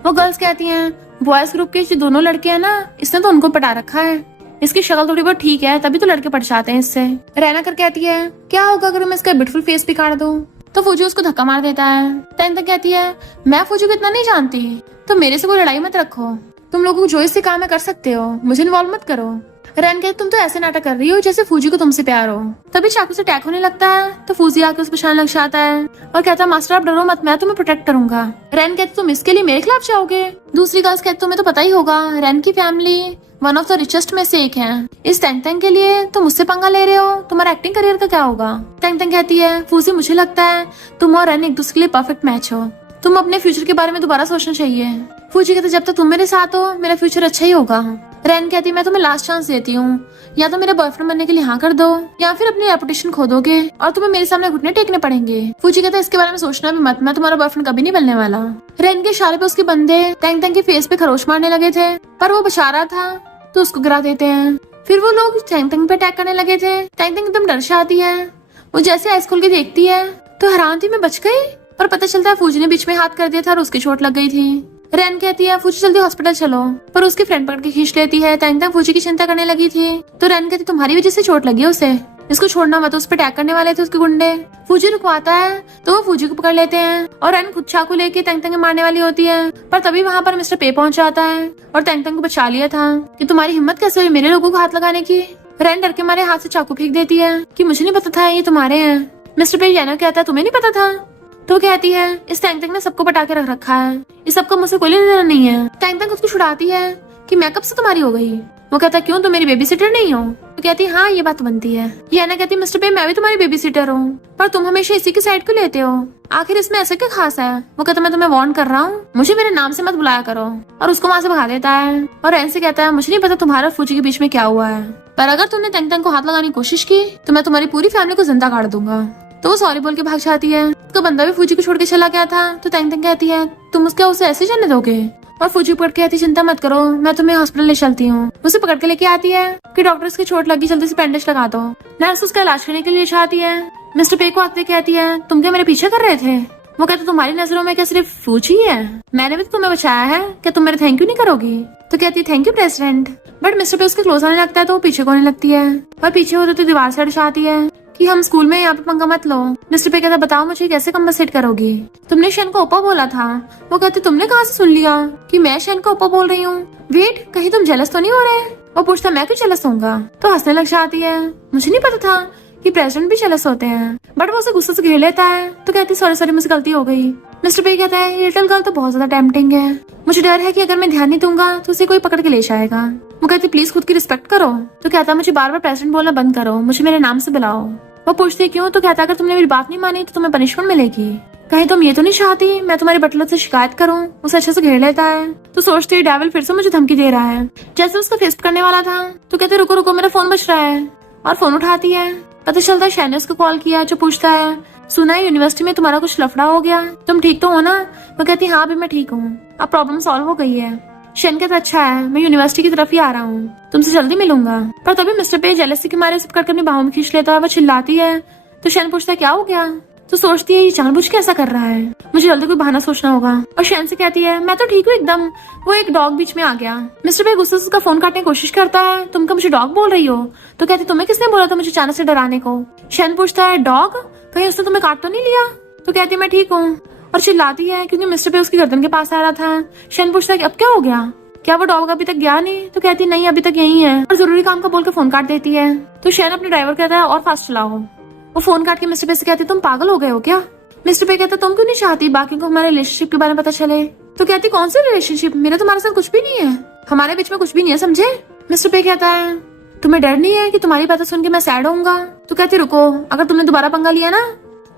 वो गर्ल्स कहती हैं बॉयज ग्रुप के जो दोनों लड़के हैं ना, इसने तो उनको पटा रखा है, इसकी शक्ल थोड़ी बहुत ठीक है तभी तो लड़के पट जाते हैं इससे। रैना कर कहती है क्या होगा अगर मैं इसका ब्यूटीफुल फेस भी काट दूं। तो फूजी उसको धक्का मार देता है। तैन तक कहती है मैं फूजी को इतना नहीं जानती, तो मेरे से कोई लड़ाई मत रखो, तुम लोगों को जो इससे काम है कर सकते हो, मुझे इन्वॉल्व मत करो। रैन कहती तुम तो ऐसे नाटक कर रही हो जैसे फूजी को तुमसे प्यार हो। तभी चाकू से अटैक होने लगता है तो फूजी आके उस पर छाने लग जाता है और कहता है मास्टर आप डरो मत, मैं तुम्हें प्रोटेक्ट करूंगा। रैन कहती तुम इसके लिए मेरे खिलाफ जाओगे। दूसरी गर्ल्स कहती तुम्हें तो पता ही होगा रैन की family one of the richest में से एक है, इस टैंग टैंग के लिए तुम मुझसे पंगा ले रहे हो, तुम्हारा एक्टिंग करियर का क्या होगा। टैंग टैंग कहती है फूजी मुझे लगता है तुम और रैन एक दूसरे के लिए परफेक्ट मैच हो, तुम अपने फ्यूचर के बारे में दोबारा सोचना चाहिए। फूजी कहते जब तक तुम मेरे साथ हो मेरा फ्यूचर अच्छा ही होगा। रैन कहती मैं तुम्हें लास्ट चांस देती हूँ, या तो मेरे बॉयफ्रेंड बनने के लिए हाँ कर दो या फिर अपनी रेपुटेशन खो दोगे और तुम्हें मेरे सामने घुटने टेकने पड़ेंगे। फूजी कहता इसके बारे में सोचना भी मत, मैं तुम्हारा बॉयफ्रेंड कभी नहीं बनने वाला। रैन के इशारे पे उसके बंदे टैंग टैंग के फेस पे खरोच मारने लगे थे, पर वो बचा रहा था तो उसको गिरा देते हैं। फिर वो लोग टैंग टैंग पे अटैक करने लगे थे। टैंग टैंग एकदम डर जाती है, वो जैसे आइस खोल के देखती है तो हैरान थी मैं बच गई, पर पता चलता है फूजी ने बीच में हाथ कर दिया था और उसकी चोट लग गई थी। रैन कहती है फूजी जल्दी हॉस्पिटल चलो, पर उसकी फ्रेंड पकड़ के खींच लेती है। टैंग टैंग फूजी की चिंता करने लगी थी तो रैन कहती तुम्हारी वजह से चोट लगी है उसे, इसको छोड़ना मत, उस पर अटैक करने वाले थे उसके गुंडे। फूजी रुकवाता है तो वो फूजी को पकड़ लेते हैं और रैन खुद चाकू लेके टैंग टैंग मारने वाली होती है, पर तभी वहाँ पर मिस्टर पे पहुंच जाता है और टैंग टैंग को बचा लिया था कि तुम्हारी हिम्मत कैसे हुई मेरे लोगों को हाथ लगाने की। रैन डर के मारे हाथ से चाकू फेंक देती है कि मुझे नहीं पता था ये तुम्हारे हैं। मिस्टर पे याना कहता है तुम्हें नहीं पता था, तो कहती है इस टैंग टैंग ने सबको पटा के रख रखा है, इस सबका मुझसे कोई लेना देना नहीं है। टैंग टैंग उसको छुड़ाती है कि मैं कब से तुम्हारी हो गई। वो कहता क्यों तुम मेरी बेबी सिटर नहीं हो? तो कहती हाँ ये बात बनती है। ये अना कहती मिस्टर पे मैं भी तुम्हारी बेबी सिटर हूँ, पर तुम हमेशा इसी की साइड क्यों लेते हो? आखिर इसमें ऐसा क्या खास है? वो कहता मैं तुम्हें वार्न कर रहा हूँ, मुझे मेरे नाम से मत बुलाया करो, और उसको वहाँ से भगा देता है। और एन से कहता है मुझे नहीं पता तुम्हारा और फूजी के बीच में क्या हुआ है, पर अगर तुमने तंग तंग को हाथ लगाने की कोशिश की तो मैं तुम्हारी पूरी फैमिली को जिंदा काट दूंगा। तो वो सॉरी बोल के भाग जाती है। तो बंदा भी फूजी को छोड़ के चला गया था। तो तंग तंग कहती है तुम उसके उसे ऐसे जाने दोगे? और फूजी पकड़ के कहती चिंता मत करो, मैं तुम्हें हॉस्पिटल ले चलती हूँ। उसे पकड़ के लेके आती है कि डॉक्टर इसकी चोट लगी, जल्दी से बैंडेज लगा दो। नर्स उसका इलाज करने के लिए चाहती है। मिस्टर पे को आते कहती है तुम क्या मेरे पीछे कर रहे थे? वो कहते तुम्हारी नजरों में क्या सिर्फ फूजी है? मैंने भी तो तुम्हें बचाया है, क्या तुम मेरे थैंक यू नहीं करोगी? तो कहती thank you president. But mister पे उसके क्लोज आने लगता है तो वो पीछे को आने लगती है, और पीछे होते तो दीवार से अड़ जाती है कि हम स्कूल में यहाँ पे पंगा मत लो। मिस्टर पे कहता बताओ मुझे कैसे कम्पनसेट करोगी? तुमने शन को ओपा बोला था। वो कहते तुमने कहाँ से सुन लिया कि मैं शन को ओपा बोल रही हूँ? वेट, कहीं तुम जेलस तो नहीं हो रहे? वो पूछता मैं क्यों जेलस होऊंगा? तो हंसने लग जाती है। मुझे नहीं पता था कि प्रेसिडेंट भी जेलस होते हैं। बट वो उसे गुस्से से घेर लेता है। तो कहती सॉरी सॉरी मुझसे गलती हो गई। मिस्टर पे कहता है ये लिटिल गर्ल तो बहुत ज्यादा टेम्पटिंग है, मुझे डर है कि अगर मैं ध्यान नहीं दूंगा तो उसे कोई पकड़ के ले जाएगा। वो कहती प्लीज खुद की रिस्पेक्ट करो। तो कहता मुझे बार बार प्रेसिडेंट बोलना बंद करो, मुझे मेरे नाम से बुलाओ। वो पूछती क्यों? तो कहता अगर तुमने मेरी बात नहीं मानी तो तुम्हें पनिशमेंट मिलेगी। कहीं तुम ये तो नहीं चाहती मैं तुम्हारे बटलर से शिकायत करूं? उसे अच्छे से घेर लेता है। तो सोचती डेविल फिर से मुझे धमकी दे रहा है। जैसे उसका फेस करने वाला था तो कहते रुको रुको मेरा फोन बज रहा है, और फोन उठाती है। पता चलता है शैन ने उसको कॉल किया, जो पूछता है सुना है यूनिवर्सिटी में तुम्हारा कुछ लफड़ा हो गया, तुम ठीक तो हो ना? वो कहती हाँ अभी मैं ठीक हूँ, अब प्रॉब्लम सॉल्व हो गई है। शैन कहता अच्छा है, मैं यूनिवर्सिटी की तरफ ही आ रहा हूँ, तुमसे जल्दी मिलूंगा। पर तभी मिस्टर पे जेलसी के मारे उसे पकड़ कर अपनी बाहों में खींच लेता है। वो चिल्लाती है तो शैन पूछता है क्या हो गया? तो सोचती है ये जानबूझ के ऐसा कर रहा है, मुझे जल्दी कोई बहाना सोचना होगा। और शैन से कहती है मैं तो ठीक हूँ एकदम। वो एक डॉग बीच में आ गया। मिस्टर पे गुस्से से उसका फोन काटने की कोशिश करता है। तुम क्या मुझे डॉग बोल रही हो? तो कहती तुम्हें किसने बोला था मुझे अचानक से डराने को? शैन पूछता है डॉग, कहीं उसने तुम्हें काट तो नहीं लिया? तो कहती मैं ठीक हूँ, और चिल्लाती है क्योंकि मिस्टर पे उसकी गर्दन के पास आ रहा था। शैन पूछता है अब क्या हो गया, क्या वो डॉग अभी तक गया नहीं? तो कहती नहीं अभी तक यही है, और जरूरी काम का बोल के फोन काट देती है। तो शैन अपने ड्राइवर कहता है और फास्ट चलाओ। वो फोन काट के मिस्टर पे से कहती तुम पागल हो गए हो क्या? मिस्टर पे कहता तुम क्यों नहीं चाहती बाकी को हमारे रिलेशनशिप के बारे में पता चले? तो कहती कौन सी रिलेशनशिप, मेरा तुम्हारे साथ कुछ भी नहीं है, हमारे बीच में कुछ भी नहीं है समझे? मिस्टर पे कहता है तुम्हें डर नहीं है कि तुम्हारी बातें सुन के मैं सैड होऊंगा? तो कहती रुको, अगर तुमने दोबारा पंगा लिया ना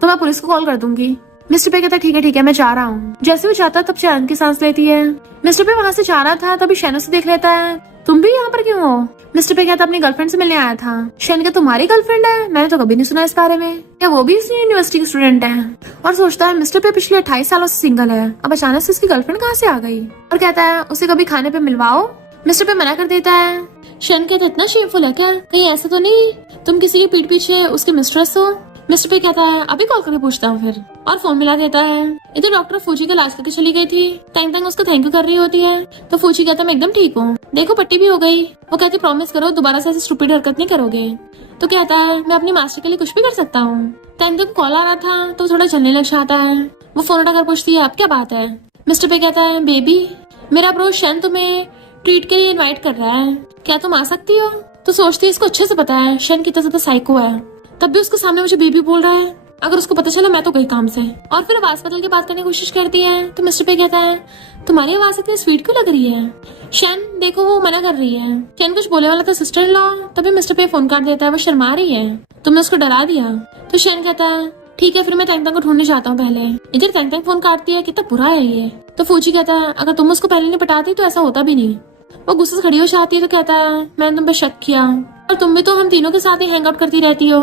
तो मैं पुलिस को कॉल कर दूंगी। मिस्टर पे कहता ठीक है मैं जा रहा हूँ। जैसे वो जाता तब चैन की सांस लेती है। मिस्टर पे वहाँ से जा रहा था तभी शैन उसे देख लेता है। तुम भी यहाँ पर क्यों हो? मिस्टर पे कहता अपनी गर्लफ्रेंड से मिलने आया था। शैन क्या तुम्हारी गर्लफ्रेंड है? मैंने तो कभी नहीं सुना इस बारे में, क्या वो भी इसी यूनिवर्सिटी की स्टूडेंट है? और सोचता है मिस्टर पे पिछले 28 सालों से सिंगल है, अब अचानक से इसकी गर्लफ्रेंड कहाँ से आ गई? और कहता है उसे कभी खाने पे मिलवाओ। मिस्टर पे मना कर देता है। शैन कहता इतना शेमफुल है क्या, कहीं ऐसा तो नहीं तुम किसी की पीठ पीछे उसके मिस्ट्रेस हो? मिस्टर पे कहता है अभी कॉल करके पूछता हूँ फिर, और फोन मिला देता है। इधर डॉक्टर फूजी का इलाज करके चली गई थी। तंग तंग उसको थैंक यू कर रही होती है। तो फूजी कहता मैं एकदम ठीक हूँ, देखो पट्टी भी हो गई। वो कहती प्रॉमिस करो दोबारा से ऐसी स्टूपिड हरकत नहीं करोगे। तो कहता है मैं अपनी मास्टर के लिए कुछ भी कर सकता हूँ। तंग तंग कॉल आ रहा था तो थोड़ा चलने लग जाता है। वो फोन उठाकर पूछती है अब क्या बात है? मिस्टर पे कहता है बेबी मेरा ब्रो शैन तुम्हें ट्रीट के लिए इन्वाइट कर रहा है, क्या तुम आ सकती हो? तो सोचती है इसको अच्छे से पता है शैन कितना ज्यादा साइको है, तब भी उसके सामने मुझे बेबी बोल रहा है, अगर उसको पता चला मैं तो गई काम से। और फिर आवाज बदल के बात करने की कोशिश करती है। तो मिस्टर पे कहता है तुम्हारी आवाज इतनी स्वीट क्यों लग रही है? शैन देखो वो मना कर रही है। शैन कुछ बोलने वाला था सिस्टर इन लॉ, तभी मिस्टर पे फोन काट देता है। वो शर्मा रही है, तुमने उसको डरा दिया। तो शैन कहता है ठीक है फिर मैं तंग तंग को ढूंढने जाता हूँ पहले। इधर तंग तंग फोन काटती है, कितना बुरा है ये। तो फूजी कहता है अगर तुम उसको पहले नहीं पटाती तो ऐसा होता भी नहीं। वो गुस्से से खड़ी हो जाती है। तो कहता है मैंने तुम पे शक किया, और तुम भी तो हम तीनों के साथ ही हैंग आउट करती रहती हो,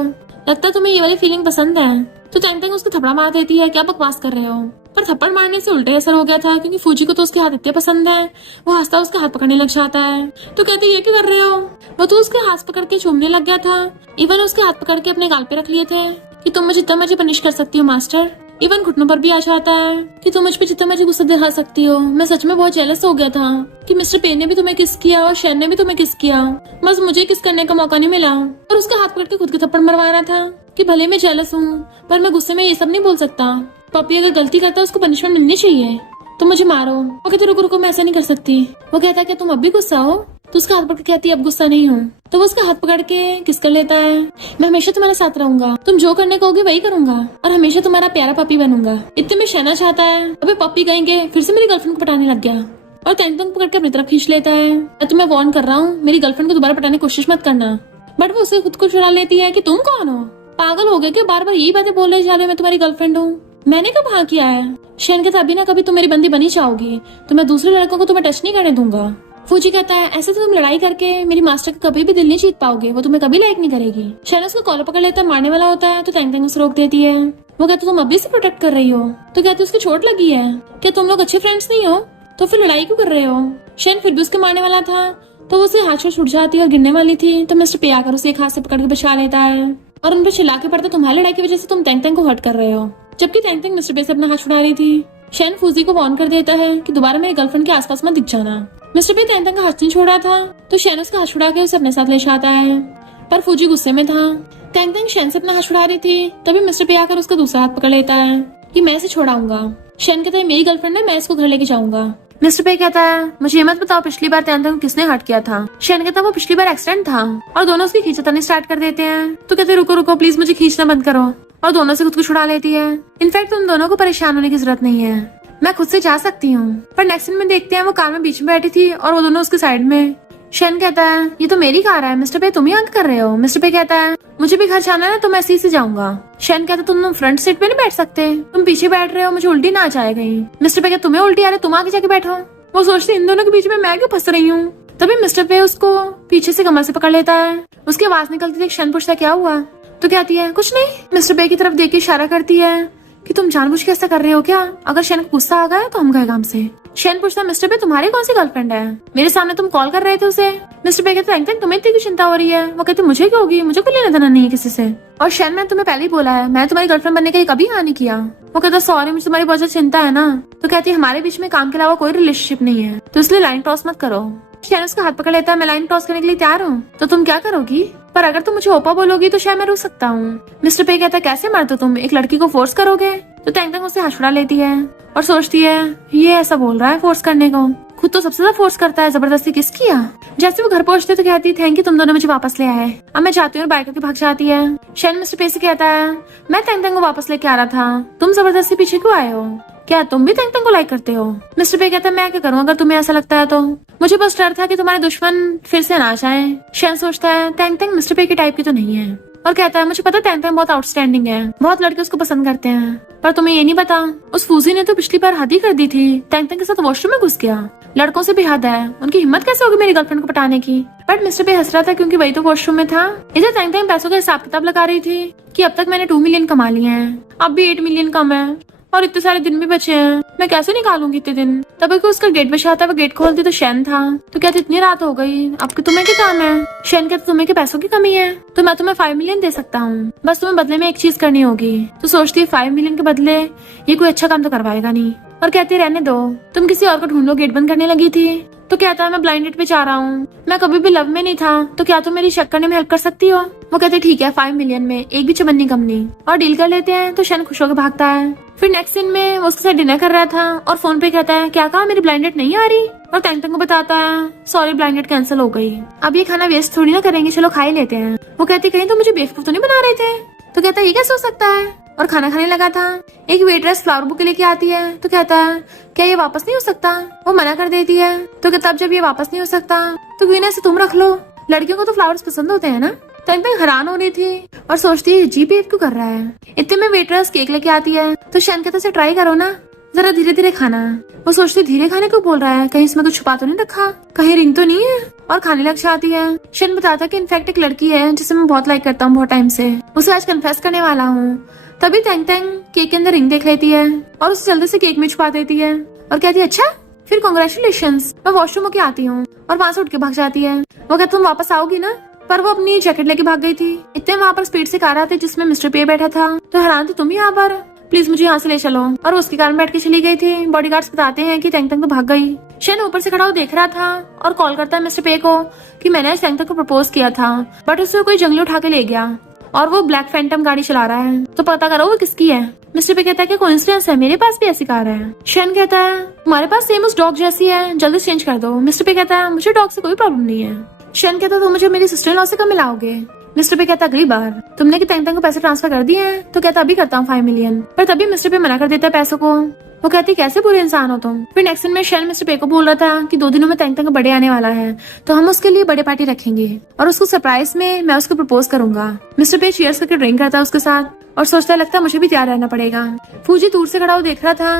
लगता है तुम्हें ये वाली फीलिंग पसंद है। तो तंग तंग उसको थप्पड़ मार देती है क्या बकवास कर रहे हो? पर थप्पड़ मारने से उल्टे असर हो गया था, क्योंकि फूजी को तो उसके हाथ इतने पसंद है। वो हंसता उसके हाथ पकड़ने लग जाता है। तो कहते ये क्या कर रहे हो? वो तो उसके हाथ पकड़ के चूमने लग गया था। इवन उसके हाथ पकड़ के अपने गाल पे रख लिए थे कि तुम जितना मुझे पनिश कर सकती हो मास्टर। इवन घुटनों पर भी आ जाता है कि तुम मुझ पे जितना मुझे गुस्सा दिखा सकती हो। मैं सच में बहुत जेलस हो गया था कि मिस्टर पे ने भी तुम्हें किस किया और शैन ने भी तुम्हें किस किया, बस मुझे किस करने का मौका नहीं मिला। और उसका हाथ पकड़ के खुद के थप्पड़ मरवा रहा था कि भले मैं जेलस हूँ पर मैं गुस्से में ये सब नहीं बोल सकता। पपी अगर गलती करता है उसको पनिशमेंट मिलनी चाहिए, तो मुझे मारो। वो कहते रुको रुको मैं ऐसा नहीं कर सकती। वो कहता है क्या तुम अब भी गुस्सा हो? तो उसका हाथ पकड़ के कहती है अब गुस्सा नहीं हूँ। तो वो उसका हाथ पकड़ के किस कर लेता है। मैं हमेशा तुम्हारे साथ रहूंगा, तुम जो करने कहोगे वही करूंगा, और हमेशा तुम्हारा प्यारा पपी बनूंगा। इतने में शहना चाहता है अबे पपी कहेंगे, फिर से मेरी गर्लफ्रेंड को पटाने लग गया। और टैंग टैंग पकड़ के अपनी तरफ खींच लेता है। मैं तुम्हें वार्न कर रहा हूँ, मेरी गर्लफ्रेंड को दोबारा पटाने की कोशिश मत करना। बट वो उसे खुद को छुड़ा लेती है कि तुम कौन हो, पागल हो गए कि बार बार यही बातें बोल रहे जा रहे हो मैं तुम्हारी गर्लफ्रेंड हूँ। मैंने कब हाँ किया है? शेन कहता अभी ना कभी तुम मेरी बंदी बनी चाहोगी तो मैं दूसरे लड़कों को तुम्हें टच नहीं करने दूंगा। फूजी कहता है ऐसे तो तुम लड़ाई करके मेरी मास्टर का कभी भी दिल नहीं जीत पाओगे, वो तुम्हें कभी लाइक नहीं करेगी। शेन उसका कॉलर पकड़ लेता है, मारने वाला होता है तो टैंग टैंग उसे रोक देती है। वो कहता तुम अभी से प्रोटेक्ट कर रही हो, तो कहते उसकी चोट लगी है, क्या तुम लोग अच्छे फ्रेंड्स नहीं हो, तो फिर लड़ाई क्यों कर रहे हो। शेन फिर भी उसके मारने वाला था तो वो उसे हाथ से छूट जाती है और गिरने वाली थी तो मिस्टर पे आकर उसे एक हाथ से पकड़ के बचा लेता है और उन पर चिल्ला के पड़ता तुम्हारी लड़ाई की वजह से तुम टैंग टैंग को हर्ट कर रहे हो, जबकि टैंग टैंग मिस्टर पे से अपना हाथ छुड़ा रही थी। शेन फूजी को वार्न कर देता है कि दोबारा मेरी गर्लफ्रेंड के आसपास मत दिख जाना। मिस्टर पे टैंग टैंग का हाथ नहीं छोड़ा था तो शेन उसका हाथ छुड़ा के उसे अपने साथ ले जाता है, पर फूजी गुस्से में था। टैंग टैंग शेन से अपना हाथ छुड़ा रही थी तभी मिस्टर पे आकर उसका दूसरा हाथ पकड़ लेता है कि मैं इसे छोड़ाऊंगा। शेन कहता है मेरी गर्लफ्रेंड है, मैं इसको घर लेके जाऊंगा। मिस्टर पे कहता है मुझे ये मत बताओ पिछली बार टैंग टैंग किसने हर्ट किया था। शेन कहता है वो पिछली बार एक्सीडेंट था और दोनों उसकी खींचातानी स्टार्ट कर देते हैं। तो कहते रुको रुको प्लीज मुझे खींचना बंद करो, और दोनों से खुद को छुड़ा लेती है। इनफैक्ट उन दोनों को परेशान होने की जरूरत नहीं है, मैं खुद से जा सकती हूँ। पर नेक्स्ट सीन में देखते हैं वो कार में बीच में बैठी थी और वो दोनों उसके साइड में। शेन कहता है ये तो मेरी कार है मिस्टर पे, तुम ही अंक कर रहे हो। मिस्टर पे कहता है मुझे भी घर जाना है तो मैं इसी से जाऊंगा। शेन कहता तुम फ्रंट सीट पे नहीं बैठ सकते, तुम पीछे बैठ रहे हो, मुझे उल्टी ना आ जाए कहीं। मिस्टर पे कहता तुम्हें उल्टी आ रही, तुम आगे जाके बैठो। वो सोचते इन दोनों के बीच में मैं क्यों फंस रही हूँ। तभी मिस्टर पे उसको पीछे से कमर से पकड़ लेता है, उसकी आवाज निकलती थी। शेन पूछता क्या हुआ, तो कहती है कुछ नहीं। मिस्टर पे की तरफ देख के इशारा करती है कि तुम जानबूझ के ऐसा कर रहे हो क्या, अगर शेन को गुस्सा आ गया तो हम गए काम से। शेन पूछता है मिस्टर पे तुम्हारी कौन सी गर्लफ्रेंड है, मेरे सामने तुम कॉल कर रहे थे उसे। मिस्टर पे कहते हैं तुम्हें इतनी चिंता हो रही है। वो कहते मुझे क्या होगी, मुझे कोई लेना देना नहीं है किसी से। और शेन मैंने तुम्हें पहले ही बोला है मैं तुम्हारी गर्लफ्रेंड बनने के लिए कभी हाँ नहीं किया। वो कहता सॉरी मुझे तुम्हारी बहुत ज्यादा चिंता है ना। तो कहती है हमारे बीच में काम के अलावा कोई रिलेशनशिप नहीं है तो इसलिए लाइन क्रॉस मत करो। शेन उसका हाथ पकड़ लेता है मैं लाइन क्रॉस करने के लिए तैयार हूँ, तो तुम क्या करोगी, पर अगर तुम मुझे ओपा बोलोगी तो शायद मैं रुक सकता हूँ। मिस्टर पे कहता है कैसे मारते तुम, एक लड़की को फोर्स करोगे। तो टैंग टैंग उसे हाथ छुड़ा लेती है और सोचती है ये ऐसा बोल रहा है फोर्स करने को, खुद तो सबसे ज्यादा फोर्स करता है, जबरदस्ती किस किया। जैसे वो घर पहुंचते तो कहती है थैंक यू तुम दोनों मुझे वापस ले आए, अब मैं जाती हूँ और बाइक करके भाग जाती है। शेन मिस्टर पे से कहता है मैं टैंग टैंग को वापस लेके आ रहा था, तुम जबरदस्ती पीछे क्यों आए हो, क्या तुम भी टैंग टैंग को लाइक करते हो। मिस्टर पे कहता है मैं क्या करूँ अगर तुम्हें ऐसा लगता है तो, मुझे बस डर था कि तुम्हारे दुश्मन फिर से ना जाए। शेन सोचता है टैंग टैंग मिस्टर पे की टाइप की तो नहीं है और कहता है मुझे पता टैंग टैंग बहुत आउटस्टैंडिंग है, बहुत लड़के उसको पसंद करते हैं, पर तुम्हें ये नहीं पता उस फूजी ने तो पिछली बार हद ही कर दी थी, टैंग टैंग के साथ वॉशरूम में घुस गया। लड़कों से भी हद है, उनकी हिम्मत कैसे होगी मेरी गर्लफ्रेंड को पटाने की। बट मिस्टर पे हंस रहा था क्योंकि वही तो वॉशरूम में था। इधर टैंग टैंग पैसों का हिसाब किताब लगा रही थी कि अब तक मैंने 2 मिलियन कमा लिए हैं, अब भी 8 मिलियन कम है और इतने सारे दिन भी बचे हैं, मैं कैसे निकालूंगी इतने दिन। तभी को उसका गेट बचा था, वो गेट खोलती तो शेन था। तो कहते इतनी रात हो गई अब कि तुम्हें क्या काम है। शेन कहते तुम्हें क्या पैसों की कमी है, तो मैं तुम्हें 5 मिलियन दे सकता हूँ, बस तुम्हें बदले में एक चीज करनी होगी। तो सोचती है 5 मिलियन के बदले ये कोई अच्छा काम तो करवाएगा नहीं, और कहती रहने दो तुम किसी और को ढूंढ लो, गेट बंद करने लगी थी। तो कहता है मैं ब्लाइंड डेट पे जा रहा हूँ, मैं कभी भी लव में नहीं था, तो क्या तुम मेरी शक करने में हेल्प कर सकती हो। वो कहते ठीक है 5 मिलियन में एक भी चमन्नी कम नहीं, और डील कर लेते हैं। तो शेन खुश होकर भागता है। फिर नेक्स्ट सीन में वो उसके साथ डिनर कर रहा था और फोन पे कहता है क्या कहा मेरी ब्लाइंड डेट नहीं आ रही, और टैंग टैंग को बताता है सॉरी ब्लाइंड डेट कैंसिल हो गई, अब ये खाना वेस्ट थोड़ी ना करेंगे, चलो खा ही लेते हैं। वो कहती कहीं तो मुझे बेवकूफ तो नहीं बना रहे थे। तो कहता है ये कैसे हो सकता है, और खाना खाने लगा था। एक वेट्रेस फ्लावर बुके लेके आती है तो कहता है क्या ये वापस नहीं हो सकता। वो मना कर देती है। तो कहता अब जब ये वापस नहीं हो सकता तो क्यों ना इसे तुम रख लो, लड़कियों को तो फ्लावर्स पसंद होते हैं ना। टैंग टैंग हैरान हो रही थी और सोचती है जी बिहेव क्यों कर रहा है। इतने में वेट्रेस केक लेके आती है तो शेन कहता है ट्राई करो ना, जरा धीरे धीरे खाना। वो सोचती धीरे खाने को बोल रहा है, कहीं इसमें कुछ छुपा तो नहीं रखा, कहीं रिंग तो नहीं है, और खाने लग जाती है। शेन बताता है कि इनफैक्ट एक लड़की है जिसे मैं बहुत लाइक करता हूँ बहुत टाइम से, उसे आज कन्फेस करने वाला हूँ। तभी टैंग टैंग केक के अंदर रिंग देख लेती है और उसे जल्दी से केक में छुपा देती है और कहती है अच्छा फिर कांग्रेचुलेशंस, मैं वॉशरूम होके आती हूँ, और वहाँ से उठ के भाग जाती है। वो कहती तुम वापस आओगी ना, पर वो अपनी जैकेट लेके भाग गई थी। इतने वहाँ पर स्पीड से कार आती जिसमें मिस्टर पे बैठा था। तो हैरान थी तुम यहाँ पर, प्लीज मुझे यहाँ से ले चलो, और उसकी कार में बैठ के चली गई थी। बॉडीगार्ड्स बताते हैं कि टैंग टैंग तो भाग गई। शेन ऊपर से खड़ा हो देख रहा था और कॉल करता है मिस्टर पे को कि मैंने आज टैंग टैंग को प्रपोज किया था, बट उसे कोई जंगली उठा के ले गया और वो ब्लैक फैंटम गाड़ी चला रहा है, तो पता करो वो किसकी है। मिस्टर पे कहता है कि कोइंसिडेंस है, मेरे पास भी ऐसी कार है। शेन कहता है तुम्हारे पास सेम उस डॉग जैसी है, जल्दी चेंज कर दो। मिस्टर पे कहता है मुझे डॉग से कोई प्रॉब्लम नहीं है। शेन कहता है तुम मुझे मेरी सिस्टर इन लॉ से कब मिलाओगे। मिस्टर पे कहता अगली बार। तुमने कि टैंग टैंग को पैसे ट्रांसफर कर दिए हैं। तो कहता अभी करता हूँ 5 मिलियन, पर तभी मिस्टर पे मना कर देता है पैसों को। वो कहती कैसे बुरे इंसान हो तुम। फिर नेक्स्ट में शन मिस्टर पे को बोल रहा था कि 2 दिनों में तंग बर्थडे आने वाला है, तो हम उसके लिए बर्थडे पार्टी रखेंगे और उसको सरप्राइज में मैं उसको प्रपोज करूंगा। मिस्टर पे चीयर्स करके ड्रिंक करता है उसके साथ और सोचता है लगता है मुझे भी तैयार रहना पड़ेगा। फूजी दूर से खड़ा हो देख रहा था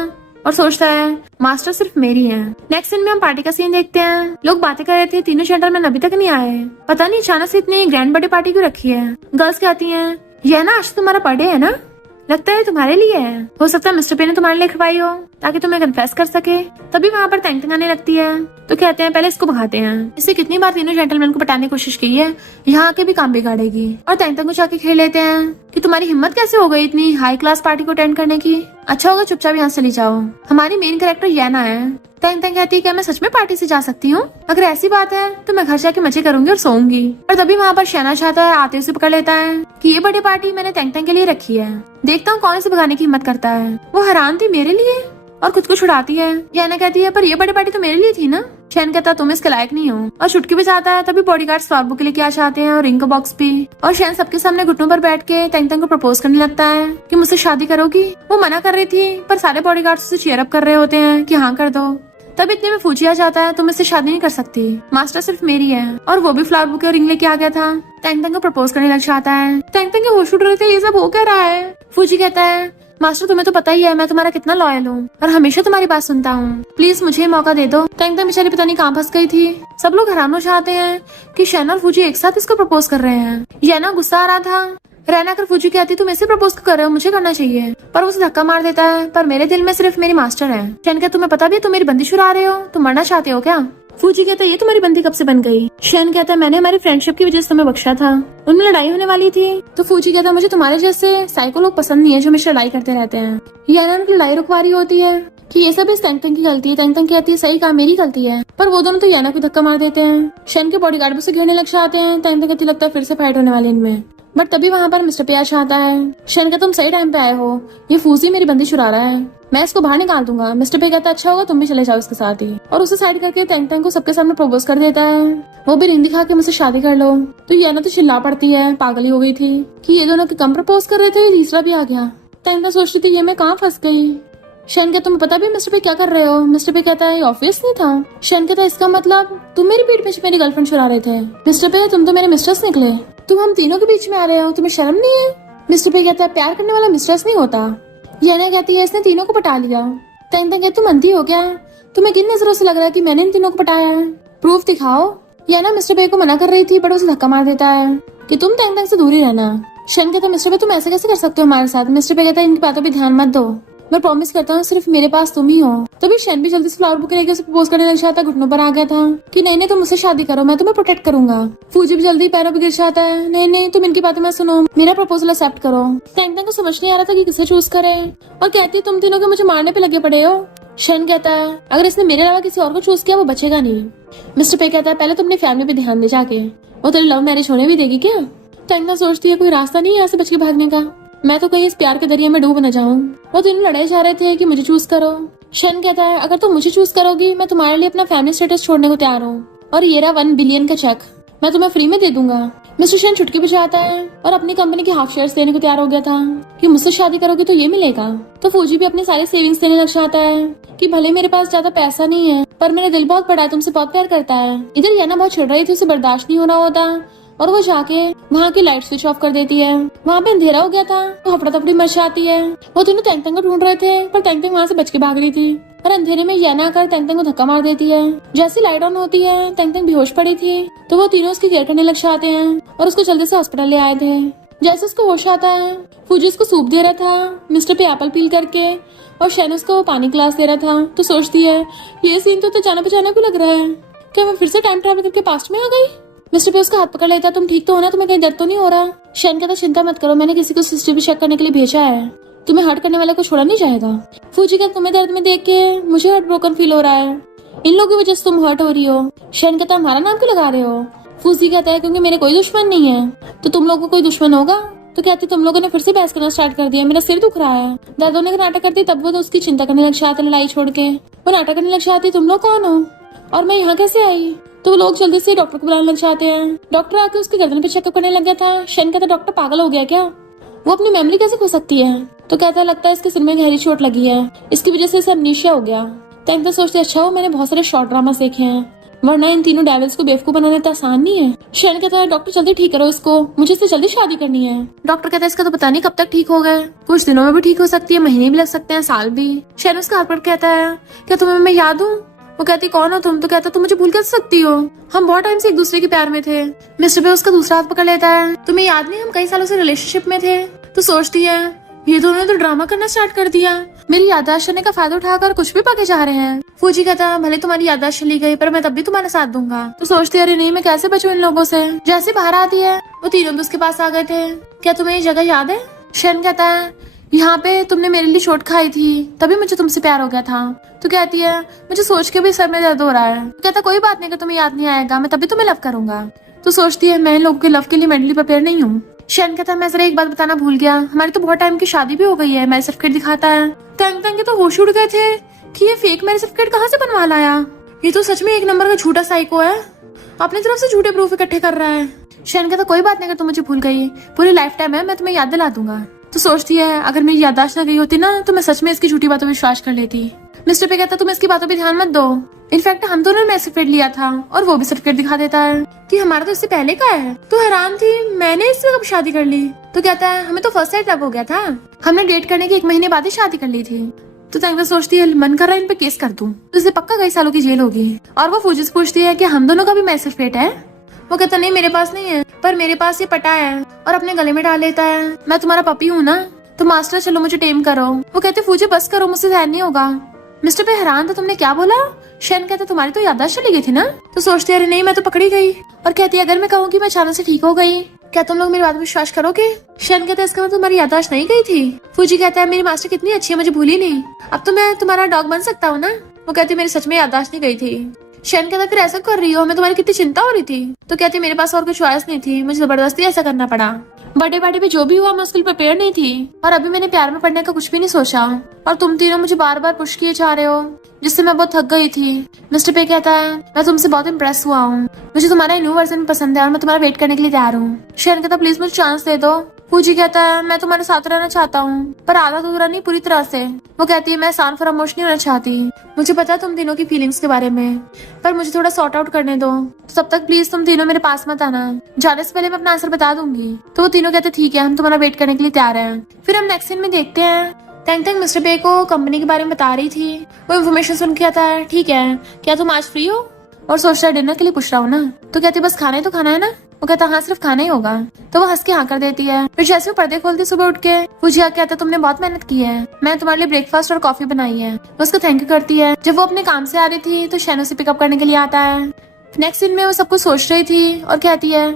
और सोचता है मास्टर सिर्फ मेरी है। नेक्स्ट सीन में हम पार्टी का सीन देखते हैं। लोग बातें कर रहे थे, तीनों जेंटलमैन अभी तक नहीं आए। पता नहीं अचानक से इतनी ग्रैंड बर्थडे पार्टी क्यों रखी है। गर्ल्स कहती हैं ये ना आज तुम्हारा बर्थडे है ना, लगता है तुम्हारे लिए है, हो सकता है मिस्टर पे ने तुम्हारे लिए खवाई हो ताकि तुम्हें कन्फेस कर सके। तभी वहाँ पर तंग आने लगती है, तो कहते हैं पहले इसको भगाते हैं। इसे कितनी बार तीनों जेंटलमैन को पटाने की कोशिश की है, यहाँ के भी काम बिगाड़ेगी। और तंग को जाके खेल लेते हैं कि तुम्हारी हिम्मत कैसे हो गई इतनी हाई क्लास पार्टी को अटेंड करने की, अच्छा होगा चुपचाप यहाँ से चली जाओ। हमारी मेन कैरेक्टर येना है। तंग कहती है क्या मैं सच में पार्टी से जा सकती हूँ, अगर ऐसी बात है तो मैं घर जाके मजे करूंगी और सोऊंगी। और तभी वहाँ पर शहना चाहता है, आते उसे पकड़ लेता है कि ये बर्थडे पार्टी मैंने तंग के लिए रखी है, देखता हूँ कौन से भगाने की हिम्मत करता है। वो हैरान थी मेरे लिए और खुद को छुड़ाती है। येना कहती है पर ये बर्थडे पार्टी तो मेरे लिए थी ना। शैन कहता तुम इसके लायक नहीं हो और छुटकी भी जाता है। तभी बॉडीगार्ड फ्लावर बुके लेके आ जाते हैं और रिंग का बॉक्स भी। और शैन सबके सामने घुटनों पर बैठ के तंग को प्रपोज करने लगता है कि मुझसे शादी करोगी। वो मना कर रही थी पर सारे बॉडीगार्ड्स उसे चीयर अप कर रहे होते हैं कि हाँ कर दो। तब इतने में फूजी आ जाता है, तुम इससे शादी नहीं कर सकती, मास्टर सिर्फ मेरी है। और वो भी फ्लावर बुके और रिंग लेके आ गया था। तंग को प्रपोज करने लग जाता है। तंग के होश उड़ रहे थे, ये सब हो क्या रहा है। फूजी कहता है मास्टर तुम्हें तो पता ही है मैं तुम्हारा कितना लॉयल हूँ और हमेशा तुम्हारी बात सुनता हूँ, प्लीज मुझे मौका दे दो। तंग बेचारी पता नहीं कहाँ फंस गई थी। सब लोग हैरान हो जाते हैं कि शैन और फूजी एक साथ इसको प्रपोज कर रहे हैं। येना गुस्सा आ रहा था। रहना कर फूजी कहती तुम ऐसे प्रपोज कर रहे हो, मुझे करना चाहिए, पर वो उसे धक्का मार देता है। पर मेरे दिल में सिर्फ मेरी मास्टर है। शैन कहता तुम्हें पता भी है तुम मेरी बंदी छुड़ा रहे हो, तुम मरना चाहते हो क्या। फूजी कहता ये तुम्हारी बंदी कब से बन गई। शैन कहता मैंने हमारी फ्रेंडशिप की वजह से तुम्हें बख्शा था, उनमें लड़ाई होने वाली थी। तो फूजी कहता मुझे तुम्हारे जैसे साइको लोग पसंद नहीं है जो हमेशा लड़ाई करते रहते हैं। याना उनकी लड़ाई रुकवा रही होती है कि ये सब इस तंग की गलती है। तंग कहती है सही कहा मेरी गलती है, पर वो दोनों तो याना को धक्का मार देते हैं। शैन के बॉडीगार्ड से घेरने लग जाते हैं। तंग कहती लगता है फिर से फाइट होने वाली इनमें। बट तभी वहाँ पर मिस्टर पे आता है। शैन का तुम सही टाइम पे आए हो, ये फूजी मेरी बंदी छुड़ा रहा है, मैं इसको बाहर निकाल दूंगा। मिस्टर पे कहता अच्छा होगा तुम भी चले जाओ इसके साथ ही। और उसे साइड करके तंग को सबके सामने प्रपोज कर देता है। वो भी रिंग दिखा के मुझसे शादी कर लो। तो याना तो चिल्ला पड़ती है, पागल ही हो गई थी कि ये दोनों कम प्रपोज कर रहे थे, तीसरा भी आ गया। तंग सोचती थी ये मैं कहाँ फंस गई। शैन कहता तुम्हें पता भी मिस्टर पे क्या कर रहे हो। मिस्टर पे कहता है ऑफिस नहीं था। शैन कहता इसका मतलब तुम मेरी पीठ पे मेरी गर्लफ्रेंड छुड़ा रहे थे। मिस्टर पे तुम तो मेरे मिस्ट्रेस निकले, तुम हम तीनों के बीच में आ रहे हो, तुम्हें शर्म नहीं है। मिस्टर पे कहता है प्यार करने वाला मिस्ट्रेस नहीं होता। याना कहती है इसने तीनों को पटा लिया। तंग कहती तुम अंधी हो क्या, तुम्हें किन नजरों से लग रहा है कि मैंने इन तीनों को पटाया है, प्रूफ दिखाओ। याना मिस्टर पे को मना कर रही थी बट उसे धक्का मार देता है कि तुम तंग से दूर ही रहना। शैन कहता मिस्टर पे तुम ऐसे कैसे कर सकते हो हमारे साथ। मिस्टर पे कहता है इनकी बातों पे ध्यान मत दो, मैं प्रॉमिस करता हूँ सिर्फ मेरे पास तुम ही हो। तभी शैन भी जल्दी से फ्लावर बुके लेके उसे प्रपोज करने लग जाता है। घुटनों पर आ गया था कि नहीं नहीं तुम मुझसे शादी करो, मैं तुम्हें प्रोटेक्ट करूंगा। फूजी भी जल्दी पैरों पे गिर जाता है, नहीं नहीं तुम इनकी बातें मत सुनो, मेरा प्रपोजल एक्सेप्ट करो। तंग को समझ नहीं आ रहा था कि किसे चूज करे और कहती तुम तीनों के मुझे मारने पे लगे पड़े हो। शैन कहता है अगर इसने मेरे अलावा किसी और को चूज किया वो बचेगा नहीं। मिस्टर पे कहता है पहले तुम अपनी फैमिली पे ध्यान दे जाके, वो तेरी लव मैरिज होने भी देगी क्या। तंग सोचती है कोई रास्ता नहीं है यहाँ से बच के भागने का, मैं तो कहीं इस प्यार के दरिया में डूब न जाऊं। वो तीनों लड़ाई जा रहे थे कि मुझे चूज करो। शैन कहता है अगर तुम मुझे चूज करोगी मैं तुम्हारे लिए अपना फैमिली स्टेटस छोड़ने को तैयार हूँ और ये रहा 1 बिलियन का चेक मैं तुम्हें फ्री में दे दूंगा। मिस्टर शैन छुटकी बजाता है और अपनी कंपनी के हाफ शेयर्स देने को तैयार हो गया था कि मुझसे शादी करोगी तो ये मिलेगा। तो फौजी भी अपने सारे सेविंग्स देने लग जाता है कि भले मेरे पास ज्यादा पैसा नहीं है पर मेरा दिल बहुत बड़ा है, तुमसे बहुत प्यार करता है। इधर याना बहुत चिढ़ रही थी, उसे बर्दाश्त नहीं हो रहा होता और वो जाके वहाँ की लाइट स्विच ऑफ कर देती है। वहाँ पे अंधेरा हो गया था तो हफड़ा तफड़ी मच जाती है। वो दोनों तंग को ढूंढ रहे थे पर तंग वहाँ से बच के भाग रही थी और अंधेरे में याना आकर तंग को धक्का मार देती है। जैसे लाइट ऑन होती है तंग बेहोश पड़ी थी तो वो तीनों उसकी केयर करने लग जाते हैं और उसको जल्दी से हॉस्पिटल ले आए थे। जैसे उसको होश आता है फूजी उसको सूप दे रहा था मिस्टर पे एप्पल पील करके और शैन उसको पानी ग्लास दे रहा था। तो सोचती है ये सीन तो जाना बचाना को लग रहा है, क्या मैं फिर से टाइम ट्रैवल करके पास्ट में आ गई। मिस्टर पे उसका हाथ पकड़ लेता, तुम ठीक तो हो ना, तुम्हें कहीं दर्द तो नहीं हो रहा। शैन कहता चिंता मत करो, मैंने किसी को सीसीटीवी चेक करने के लिए भेजा है, तुम्हें हर्ट करने वाले को छोड़ा नहीं जाएगा। फूजी का तुम्हें दर्द में देख के मुझे हार्ट ब्रोकन फील हो रहा है, इन लोगों की वजह से तुम हर्ट हो रही हो। शैन कहता हमारा नाम क्यों लगा रहे हो। फूजी कहता है क्योंकि मेरे कोई दुश्मन नहीं है, तो तुम लोगों को कोई दुश्मन होगा। तो कहती तुम लोगों ने फिर से बहस करना स्टार्ट कर दिया, मेरा सिर दुख रहा है। दर्द होने का नाटक करती तब वो तो उसकी चिंता करने लग जाते, लड़ाई छोड़ के वो नाटक करने लग जाती तुम लोग कौन हो और मैं यहाँ कैसे आई। तो वो लोग जल्दी से डॉक्टर को बुलाने लग जाते हैं। डॉक्टर आके उसकी गर्दन पे चेकअप करने लग गया था। शैन कहता डॉक्टर पागल हो गया क्या, वो अपनी मेमोरी कैसे खो सकती है। तो कहता लगता है इसके सिर में गहरी चोट लगी है, इसकी वजह से इसे अमनीशिया हो गया। टैंक तो सोचते अच्छा हो मैंने बहुत सारे शॉर्ट ड्रामास देखे हैं, वरना इन तीनों डेविल्स को बेवकूफ बनाना इतना आसान नहीं है। शैन कहता है डॉक्टर जल्दी ठीक करो इसको, मुझे इससे जल्दी शादी करनी है। डॉक्टर कहता है इसका तो पता नहीं कब तक ठीक होगा, कुछ दिनों में भी ठीक हो सकती है, महीने भी लग सकते हैं, साल भी। शैन उसका हाथ पकड़ कहता है क्या तुम्हें मैं याद हूँ? वो कहती कौन हो तुम? तो कहता तुम मुझे भूल कैसे सकती हो, हम बहुत टाइम से एक दूसरे के प्यार में थे। मिस्टर बे उसका दूसरा हाथ पकड़ लेता है, तुम्हें याद नहीं हम कई सालों से रिलेशनशिप में थे? तो सोचती है ये दोनों तो ड्रामा करना स्टार्ट कर दिया, मेरी याददाश्त करने का फायदा उठाकर कुछ भी पाके जा रहे हैं। फूजी कहता भले तुम्हारी याददाश्त चली गई पर मैं तब भी तुम्हारा साथ दूंगा। तो सोचती है अरे नहीं मैं कैसे बचूं इन लोगों से। जैसे बाहर आती है वो तीनों भी उसके पास आ गए थे। क्या तुम्हें ये जगह याद है? शैन कहता है यहाँ पे तुमने मेरे लिए चोट खाई थी, तभी मुझे तुमसे प्यार हो गया था। तो कहती है मुझे सोच के भी सर में दर्द हो रहा है। कहता कोई बात नहीं, अगर तुम्हें याद नहीं आएगा मैं तभी तुम्हें लव करूंगा। तो सोचती है मैं लोगों के लव के लिए मेंटली प्रिपेयर नहीं हूँ। शैन कहता है मैं जरा एक बात बताना भूल गया, हमारी तो बहुत टाइम की शादी भी हो गई है, मैरिज सर्टिफिकेट दिखाता है। तंग तंग के तो होश उड़ गए थे कि ये फेक मैरिज सर्टिफिकेट कहाँ से बनवा लाया, ये तो सच में एक नंबर का झूठा साइको है, अपनी तरफ से झूठे प्रूफ इकट्ठे कर रहा है। शैन कहता कोई बात नहीं, अगर तुम मुझे भूल गई पूरी लाइफ टाइम है मैं तुम्हें याद दिला दूंगा। तो सोचती है अगर मेरी याददाश्त न गई होती ना तो मैं सच में इसकी झूठी बातों पर विश्वास कर लेती। मिस्टर पे कहता तुम इसकी बातों पे ध्यान मत दो, इनफैक्ट हम दोनों ने सर्टिफिकेट लिया था और वो भी सर्टिफिकेट दिखा देता है कि हमारा तो इससे पहले का है। तो हैरान थी मैंने इससे कब शादी कर ली। तो कहता है हमें तो फर्स्ट साइड लव हो गया था, हमने डेट करने के 1 महीने बाद ही शादी कर ली थी। तो तंग सोचती है मन कर रहा है इन पे केस कर दूं, तो इसे पक्का कई सालों की जेल होगी। और वो फूजी से पूछती है कि हम दोनों का भी मैरिज सर्टिफिकेट है? वो कहता नहीं मेरे पास नहीं है, पर मेरे पास ये पटा है, और अपने गले में डाल लेता है मैं तुम्हारा पपी हूँ ना, तो मास्टर चलो मुझे टेम करो। वो कहते फूजी बस करो, मुझसे ध्यान नहीं होगा। मिस्टर पे हैरान था तुमने क्या बोला? शैन कहता तुम्हारी तो याददाश्त चली गई थी ना। तो सोचती है अरे नहीं मैं तो पकड़ी गई। और कहती है अगर मैं कहूँ कि मैं अचानक से ठीक हो गई क्या तुम लोग मेरी बात में विश्वास करोगे? शैन कहता है इसका मतलब तुम्हारी याददाश्त नहीं गई थी। फूजी कहता है मेरी मास्टर कितनी अच्छी है, मुझे भूली नहीं, अब तो मैं तुम्हारा डॉग बन सकता हूँ ना। वो कहती मेरी सच में याददाश्त नहीं गई थी। शैन कहता फिर ऐसा कर रही हो, हमें तुम्हारी कितनी चिंता हो रही थी। तो कहती मेरे पास और कोई चॉइस नहीं थी, मुझे जबरदस्ती ऐसा करना पड़ा। बर्थडे पार्टी पे जो भी हुआ मैं उसके लिए प्रिपेयर नहीं थी, और अभी मैंने प्यार में पड़ने का कुछ भी नहीं सोचा, और तुम तीनों मुझे बार बार पुश किए जा रहे हो जिससे मैं बहुत थक गई थी। मिस्टर पे कहता है मैं तुमसे बहुत इम्प्रेस हुआ हूँ, मुझे तुम्हारा न्यू वर्जन पसंद है और मैं तुम्हारा वेट करने के लिए तैयार हूँ। शैन कहता प्लीज मुझे चांस दे दो। फूजी कहता है मैं तुम्हारे साथ रहना चाहता हूँ, पर आधा अधूरा नहीं पूरी तरह से। वो कहती है मैं आसान फरामोश नहीं होना चाहती, मुझे पता है तुम तीनों की फीलिंग्स के बारे में, पर मुझे थोड़ा सॉर्ट आउट करने दो, तो तब तक प्लीज तुम तीनों मेरे पास मत आना, जाने से पहले मैं अपना आंसर बता दूंगी। तो वो तीनों कहते ठीक है हम तुम्हारा वेट करने के लिए तैयार हैं। फिर हम नेक्स्ट सीन में देखते हैं तंग तंग मिस्टर बे को कंपनी के बारे में बता रही थी। वो इन्फॉर्मेशन सुन के आता है ठीक है क्या तुम आज फ्री हो? और सोचता है डिनर के लिए पूछ रहा हूँ ना। तो कहती बस खाना ही तो खाना है ना। वो कहता हाँ सिर्फ खाना ही होगा। तो वो हंस के हाँ कर देती है। फिर जैसे वो पर्दे खोलती सुबह उठ के फूजी आके कहता तुमने बहुत मेहनत की है, मैं तुम्हारे लिए ब्रेकफास्ट और कॉफी बनाई है। वो उसको थैंक यू करती है। जब वो अपने काम से आ रही थी तो शैनो से पिकअप करने के लिए आता है। नेक्स्ट सीन में वो सब कुछ सोच रही थी और कहती है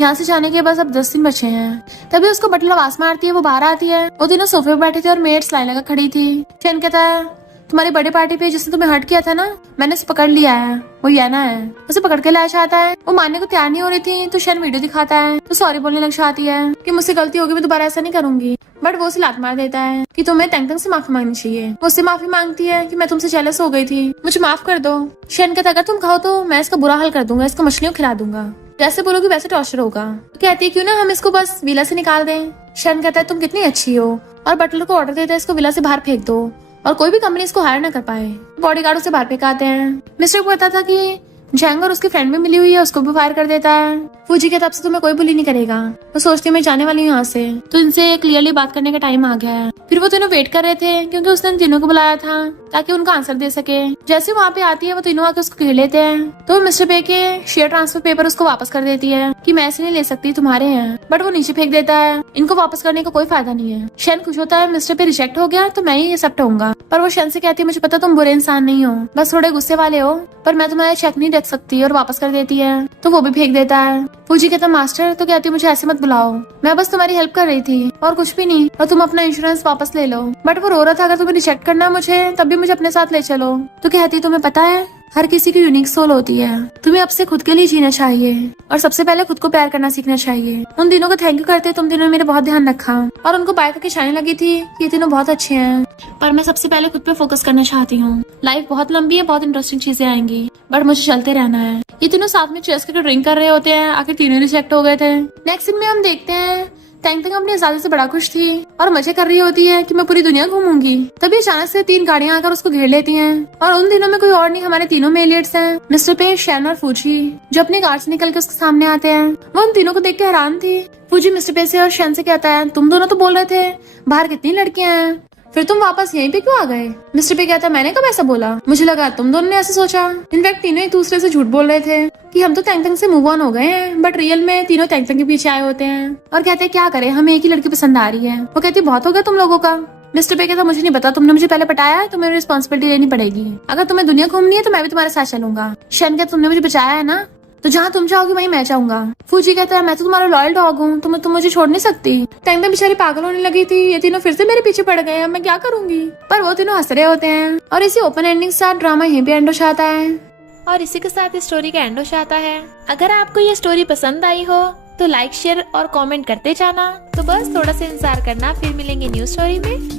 यहाँ से जाने के बस अब 10 दिन बचे हैं। तभी उसको बटला आवाज मारती है, वो बाहर आती है। वो तीनों सोफे पे बैठे थे और मेड्स लाइन लगा खड़ी थी। शैन कहता है तुम्हारी बर्थडे पार्टी पे जिसने तुम्हें हर्ट किया था ना, मैंने उसे पकड़ लिया है, वो येना है। उसे पकड़ के लाया चाहता है। वो मानने को तैयार नहीं हो रही थी तो शैन वीडियो दिखाता है। तो सॉरी बोलने लग जाती है कि मुझसे गलती होगी, मैं दोबारा ऐसा नहीं करूंगी। बट वो उसे लात मार देता है कि तुम्हें तंग तंग से माफी मांगनी चाहिए। वो उससे माफी मांगती है कि मैं तुमसे जेलस हो गई थी, मुझे माफ कर दो। शैन कहता अगर तुम खाओ तो मैं इसका बुरा हाल कर दूंगा, इसको मछलियों खिला दूंगा, जैसे बोलोगी वैसे टॉर्चर होगा। तो कहती है क्यों ना हम इसको बस विला से निकाल दें। शैन कहता है तुम कितनी अच्छी हो, और बटलर को ऑर्डर देता है इसको विला से बाहर फेंक दो और कोई भी कंपनी इसको हायर ना कर पाए। बॉडीगार्ड उसे बाहर फेंकाते हैं। मिस्टर को पता था कि जैंग और उसकी फ्रेंड भी मिली हुई है, उसको भी फायर कर देता है। फूजी के तब से तुम्हें कोई बुली नहीं करेगा। वो सोचती है मैं जाने वाली हूँ यहाँ से, तो इनसे क्लियरली बात करने का टाइम आ गया है। फिर वो तीनों वेट कर रहे थे क्योंकि उसने इन तीनों को बुलाया था ताकि उनका आंसर दे सके। जैसे वहाँ पे आती है वो तीनों आके उसको घेर लेते हैं। तो मिस्टर पे के शेयर ट्रांसफर पेपर उसको वापस कर देती है कि मैं ऐसे नहीं ले सकती, तुम्हारे हैं। बट वो नीचे फेंक देता है, इनको वापस करने का कोई फायदा नहीं है। शैन खुश होता है मिस्टर पे रिजेक्ट हो गया तो मैं ही एक्सेप्ट होऊंगा। पर वो शैन से कहती है मुझे पता तुम बुरे इंसान नहीं हो, बस थोड़े गुस्से वाले हो, पर मैं तुम्हारा चेक नहीं रख सकती, और वापस कर देती है। तो वो भी फेंक देता है। फूजी कहता मास्टर, तो कहती मुझे ऐसे मत बुलाओ, मैं बस तुम्हारी हेल्प कर रही थी और कुछ भी नहीं, और तुम अपना इंश्योरेंस वापस ले लो। बट वो रो रहा था अगर तुम्हें रिजेक्ट करना मुझे तब भी मुझे अपने साथ ले चलो। तो कहती तुम्हें पता है हर किसी की यूनिक सोल होती है, तुम्हें अब से खुद के लिए जीना चाहिए और सबसे पहले खुद को प्यार करना सीखना चाहिए। उन दिनों को थैंक यू करते तुम तीनों ने मेरा बहुत ध्यान रखा, और उनको बाय करके शाइन लगी थी ये तीनों बहुत अच्छे हैं, पर मैं सबसे पहले खुद पे फोकस करना चाहती हूँ। लाइफ बहुत लंबी है, बहुत इंटरेस्टिंग चीजें आएंगी, बट मुझे चलते रहना है। ये तीनों साथ में चेस करके ड्रिंक कर रहे होते हैं, आखिर तीनों रिजेक्ट हो गए थे। नेक्स्ट सीन में हम देखते हैं टैंग टैंग अपनी आजादी से बड़ा खुश थी और मजे कर रही होती है कि मैं पूरी दुनिया घूमूंगी। तभी अचानक से 3 गाड़ियां आकर उसको घेर लेती हैं और उन दिनों में कोई और नहीं, हमारे तीनों मेलियट्स हैं, मिस्टर पे, शैन और फूजी, जो अपनी कार से निकल के उसके सामने आते हैं। वो उन तीनों को देख के हैरान थी। फूजी मिस्टर पे से और शैन से कहता है, तुम दोनों तो बोल रहे थे बाहर कितनी लड़कियां हैं, फिर तुम वापस यहीं पे क्यों आ गए? मिस्टर पे कहता है, मैंने कब ऐसा बोला, मुझे लगा तुम दोनों ने ऐसे सोचा। इनफैक्ट तीनों एक दूसरे से झूठ बोल रहे थे कि हम तो टैंग टैंग से मूव ऑन हो गए हैं, बट रियल में तीनों टैंग टैंग के पीछे आए होते हैं और कहते हैं क्या करें, हमें एक ही लड़की पसंद आ रही है। वो कहती बहुत हो गया तुम लोगों का। मिस्टर पे कहता, मुझे नहीं पता, तुमने मुझे पहले पटाया है, तुम्हें रिस्पॉन्सिबिलिटी लेनी पड़ेगी। अगर तुम्हें दुनिया घूमनी है तो मैं भी तुम्हारे साथ चलूंगा। शैन कहता, तुमने मुझे बचाया है ना, तो जहाँ तुम जाओगी वहीं मैं जाऊंगा। फूजी कहता है, मैं तो तुम्हारा लॉयल डॉग हूँ, तुम मुझे छोड़ नहीं सकती। टैंग टैंग बेचारी पागल होने लगी थी, ये तीनों फिर से मेरे पीछे पड़ गए हैं, मैं क्या करूंगी। पर वो तीनों हंस रहे होते हैं और इसी ओपन एंडिंग के साथ ड्रामा यहीं पे एंड हो जाता है और इसी के साथ स्टोरी का एंड हो जाता है। अगर आपको ये स्टोरी पसंद आई हो तो लाइक, शेयर और कमेंट करते जाना। तो बस थोड़ा सा इंतजार करना, फिर मिलेंगे न्यू स्टोरी में।